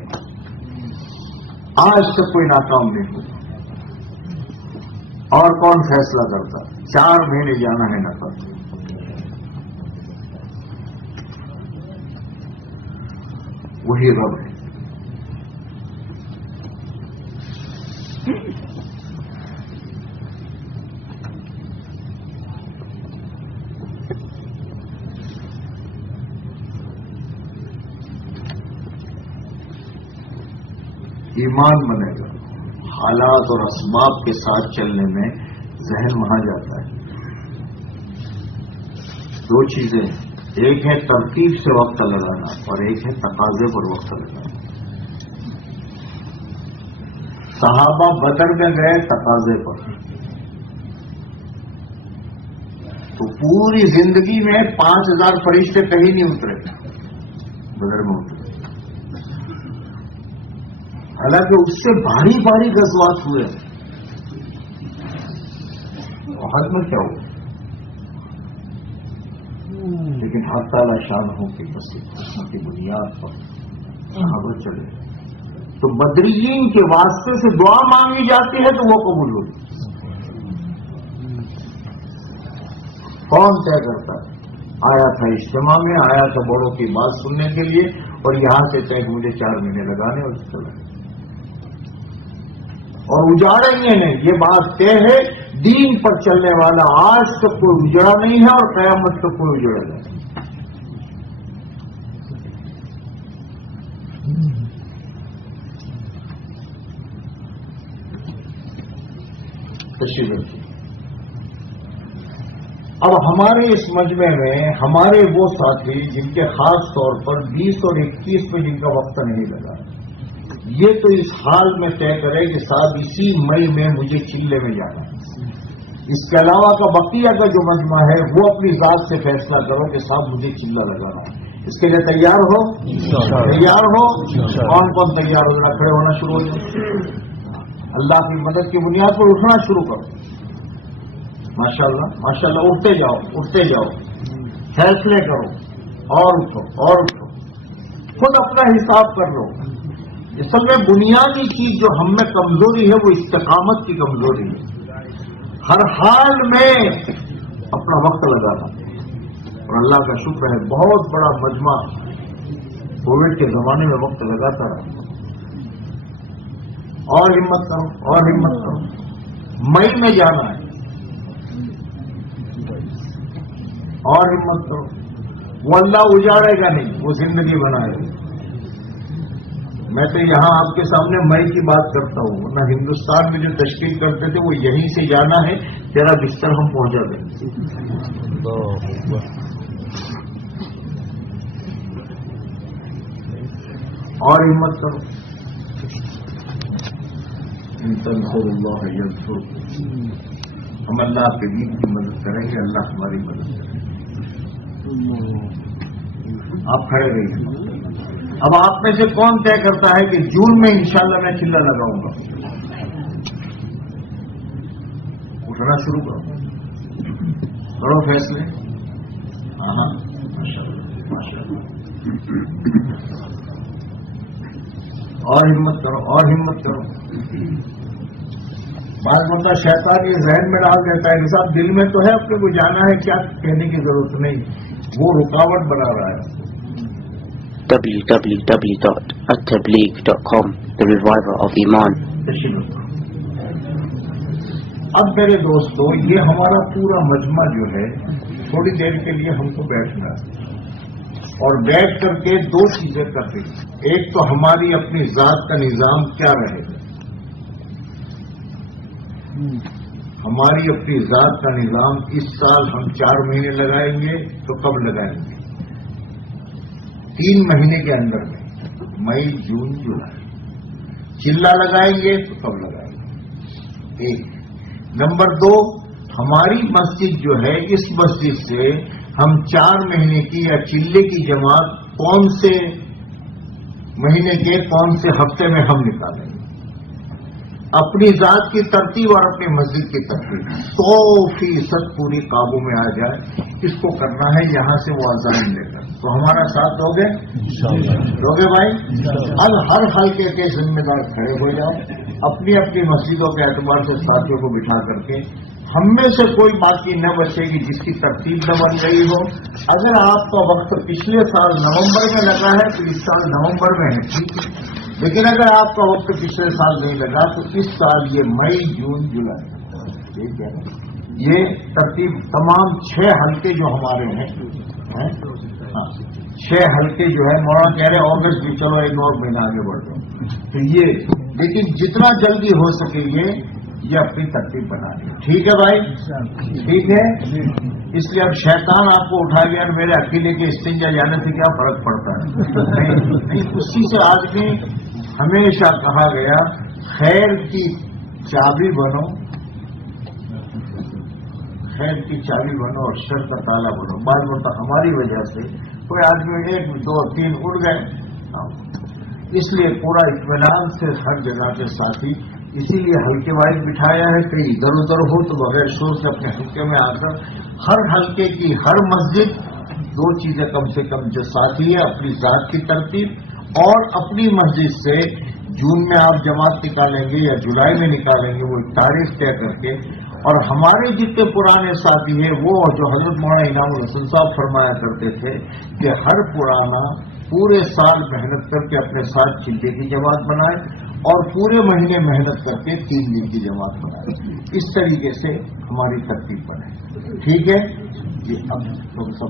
آج تک کوئی ناکام نہیں ہوا. اور کون فیصلہ کرتا ہے؟ 4 مہینے جانا ہے نقد. وہی رب ہے. ایمان بنے گا. حالات اور اسباب کے ساتھ چلنے میں ذہن وہاں جاتا ہے. 2 چیزیں، ایک ہے ترتیب سے وقت لگانا اور ایک ہے تقاضے پر وقت لگانا. صحابہ بدر میں گئے تقاضے پر، تو پوری زندگی میں 5000 فرشتے کہیں نہیں اترے، بدر میں اترے. حالانکہ اس سے بھاری بھاری غزوات ہوئے. احد میں کیا ہوا؟ لیکن حق تعالی شان ہو کہ مسیح کی بنیاد پر صحابہ چلے. تو بدریین کے واسطے سے دعا مانگی جاتی ہے تو وہ قبول ہوتی. کون طے کرتا ہے؟ آیا تھا اجتماع میں، آیا تھا بڑوں کی بات سننے کے لیے، اور یہاں سے طے مجھے 4 مہینے لگانے اور چلے. اور اجاڑیں گے نہیں، یہ بات طے ہے. دین پر چلنے والا آج تک کوئی اجڑا نہیں ہے اور قیامت تک کوئی اجڑا نہیں. اب ہمارے اس مجمع میں ہمارے وہ ساتھی جن کے خاص طور پر 20 اور 21 میں جن کا وقت نہیں لگا، یہ تو اس حال میں طے کرے کہ صاحب اسی مئی میں مجھے چلے میں جانا ہے. اس کے علاوہ کا بقیہ کا جو مجمع ہے وہ اپنی ذات سے فیصلہ کرو کہ صاحب مجھے چلہ لگانا ہے. اس کے لیے تیار ہو؟ تیار ہو؟ کون کون تیار ہو؟ کھڑے ہونا شروع ہو جائے. اللہ کی مدد کی بنیاد پر اٹھنا شروع کرو. ماشاءاللہ ماشاءاللہ، اٹھتے جاؤ اٹھتے جاؤ. فیصلے کرو اور اٹھو اور اٹھو. خود اپنا حساب کر لو. اصل میں بنیادی چیز جو ہم میں کمزوری ہے وہ استقامت کی کمزوری ہے. ہر حال میں اپنا وقت لگانا. اور اللہ کا شکر ہے بہت بڑا مجمع کووڈ کے زمانے میں وقت لگاتا رہا. اور ہمت کرو اور ہمت کرو. مئی میں جانا ہے اور ہمت کرو. وہ اللہ اجاڑے گا نہیں، وہ زندگی بنائے گا. میں تو یہاں آپ کے سامنے مئی کی بات کرتا ہوں، ورنہ ہندوستان میں جو تشکیل کرتے تھے وہ یہیں سے جانا ہے، تیرا بستر ہم پہنچا دیں. اور ہمت کرو. ان تنصروا اللہ ینصرکم. ہم اللہ کے دین کی مدد کریں گے، اللہ ہماری مدد کرے گا. آپ کھڑے رہیے. اب آپ میں سے کون طے کرتا ہے کہ جون میں انشاءاللہ میں چلہ لگاؤں گا؟ اٹھنا شروع کرو، کرو فیصلے. ہاں ماشاءاللہ ماشاءاللہ. اور ہمت کرو اور ہمت کرو. بعض بندہ شیطان یہ ذہن میں ڈال دیتا ہے کہ صاحب دل میں تو ہے اپنے کو جانا ہے، کیا کہنے کی ضرورت نہیں، وہ رکاوٹ بنا رہا ہے. www.attableek.com, the reviver of Iman. اب میرے دوستو، یہ ہمارا پورا مجمع جو ہے، تھوڑی دیر کے لیے ہم کو بیٹھنا ہے اور بیٹھ کر کے دو چیزیں کرتے ہیں. ایک تو ہماری اپنی ذات کا نظام کیا رہے گا، ہماری اپنی ذات کا نظام. اس سال ہم 4 مہینے لگائیں گے تو کب لگائیں گے؟ 3 مہینے کے اندر میں، مئی جون جولائی. چلہ لگائیں گے تو کب لگائیں گے؟ ایک. نمبر 2، ہماری مسجد جو ہے، اس مسجد سے ہم 4 مہینے کی یا چلے کی جماعت کون سے مہینے کے کون سے ہفتے میں ہم نکالیں گے. اپنی ذات کی ترتیب اور اپنی مسجد کی ترتیب 100% پوری قابو میں آ جائے، اس کو کرنا ہے. یہاں سے وہ اذان لے کر تو ہمارا ساتھ دو گے بھائی. اب ہر حلقے کے ذمہ دار کھڑے ہو جاؤ، اپنی اپنی مسجدوں کے اعتبار سے ساتھیوں کو بٹھا کر کے. ہم میں سے کوئی باقی نہ بچے گی جس کی ترتیب نہ بن رہی ہو. اگر آپ کا وقت پچھلے سال نومبر میں لگا ہے تو اس سال نومبر میں ہے، ٹھیک ہے. لیکن اگر آپ کا وقت پچھلے سال نہیں لگا تو اس سال یہ مئی جون جولائی، ٹھیک ہے. یہ ترتیب تمام 6 حلقے جو ہمارے ہیں، 6 حلقے جو ہے، مولانا کہہ رہے اگست بھی، چلو ایک اور مہینہ آگے بڑھ جاؤ تو یہ. لیکن جتنا جلدی ہو سکے یہ اپنی ترتیب بنا لیں. ٹھیک ہے بھائی، ٹھیک ہے. اس لیے اب شیطان آپ کو اٹھا گیا، میرے اکیلے کے استنجا جانے سے کیا فرق پڑتا ہے؟ نہیں، اسی سے آدمی ہمیشہ کہا گیا خیر کی چابی بنو، خیر کی چابی بنو اور شر کا تالا بنو. بعض مرتبہ ہماری وجہ سے کوئی آدمی 1 2 3 اڑ گئے. اس لیے پورا اطمینان سے ہر جگہ کے ساتھی، اسی لیے حلقے وائز بٹھایا ہے کہ ادھر ادھر ہو تو بغیر شور سے اپنے حلقے میں آ کر ہر حلقے کی ہر مسجد 2 چیزیں کم سے کم جو ساتھی ہے، اپنی ذات کی ترتیب اور اپنی مسجد سے جون میں آپ جماعت نکالیں گے یا جولائی میں نکالیں گے، وہ تاریخ طے کر کے. اور ہمارے جتنے پرانے ساتھی ہیں وہ جو حضرت مولانا انعام الحسن صاحب فرمایا کرتے تھے کہ ہر پرانا پورے سال محنت کر کے اپنے ساتھ چلے کی جماعت بنائے اور پورے مہینے محنت کر کے 3 دن کی جماعت بنائے. اس طریقے سے ہماری ترتیب بنے. ٹھیک ہے جی. اب سب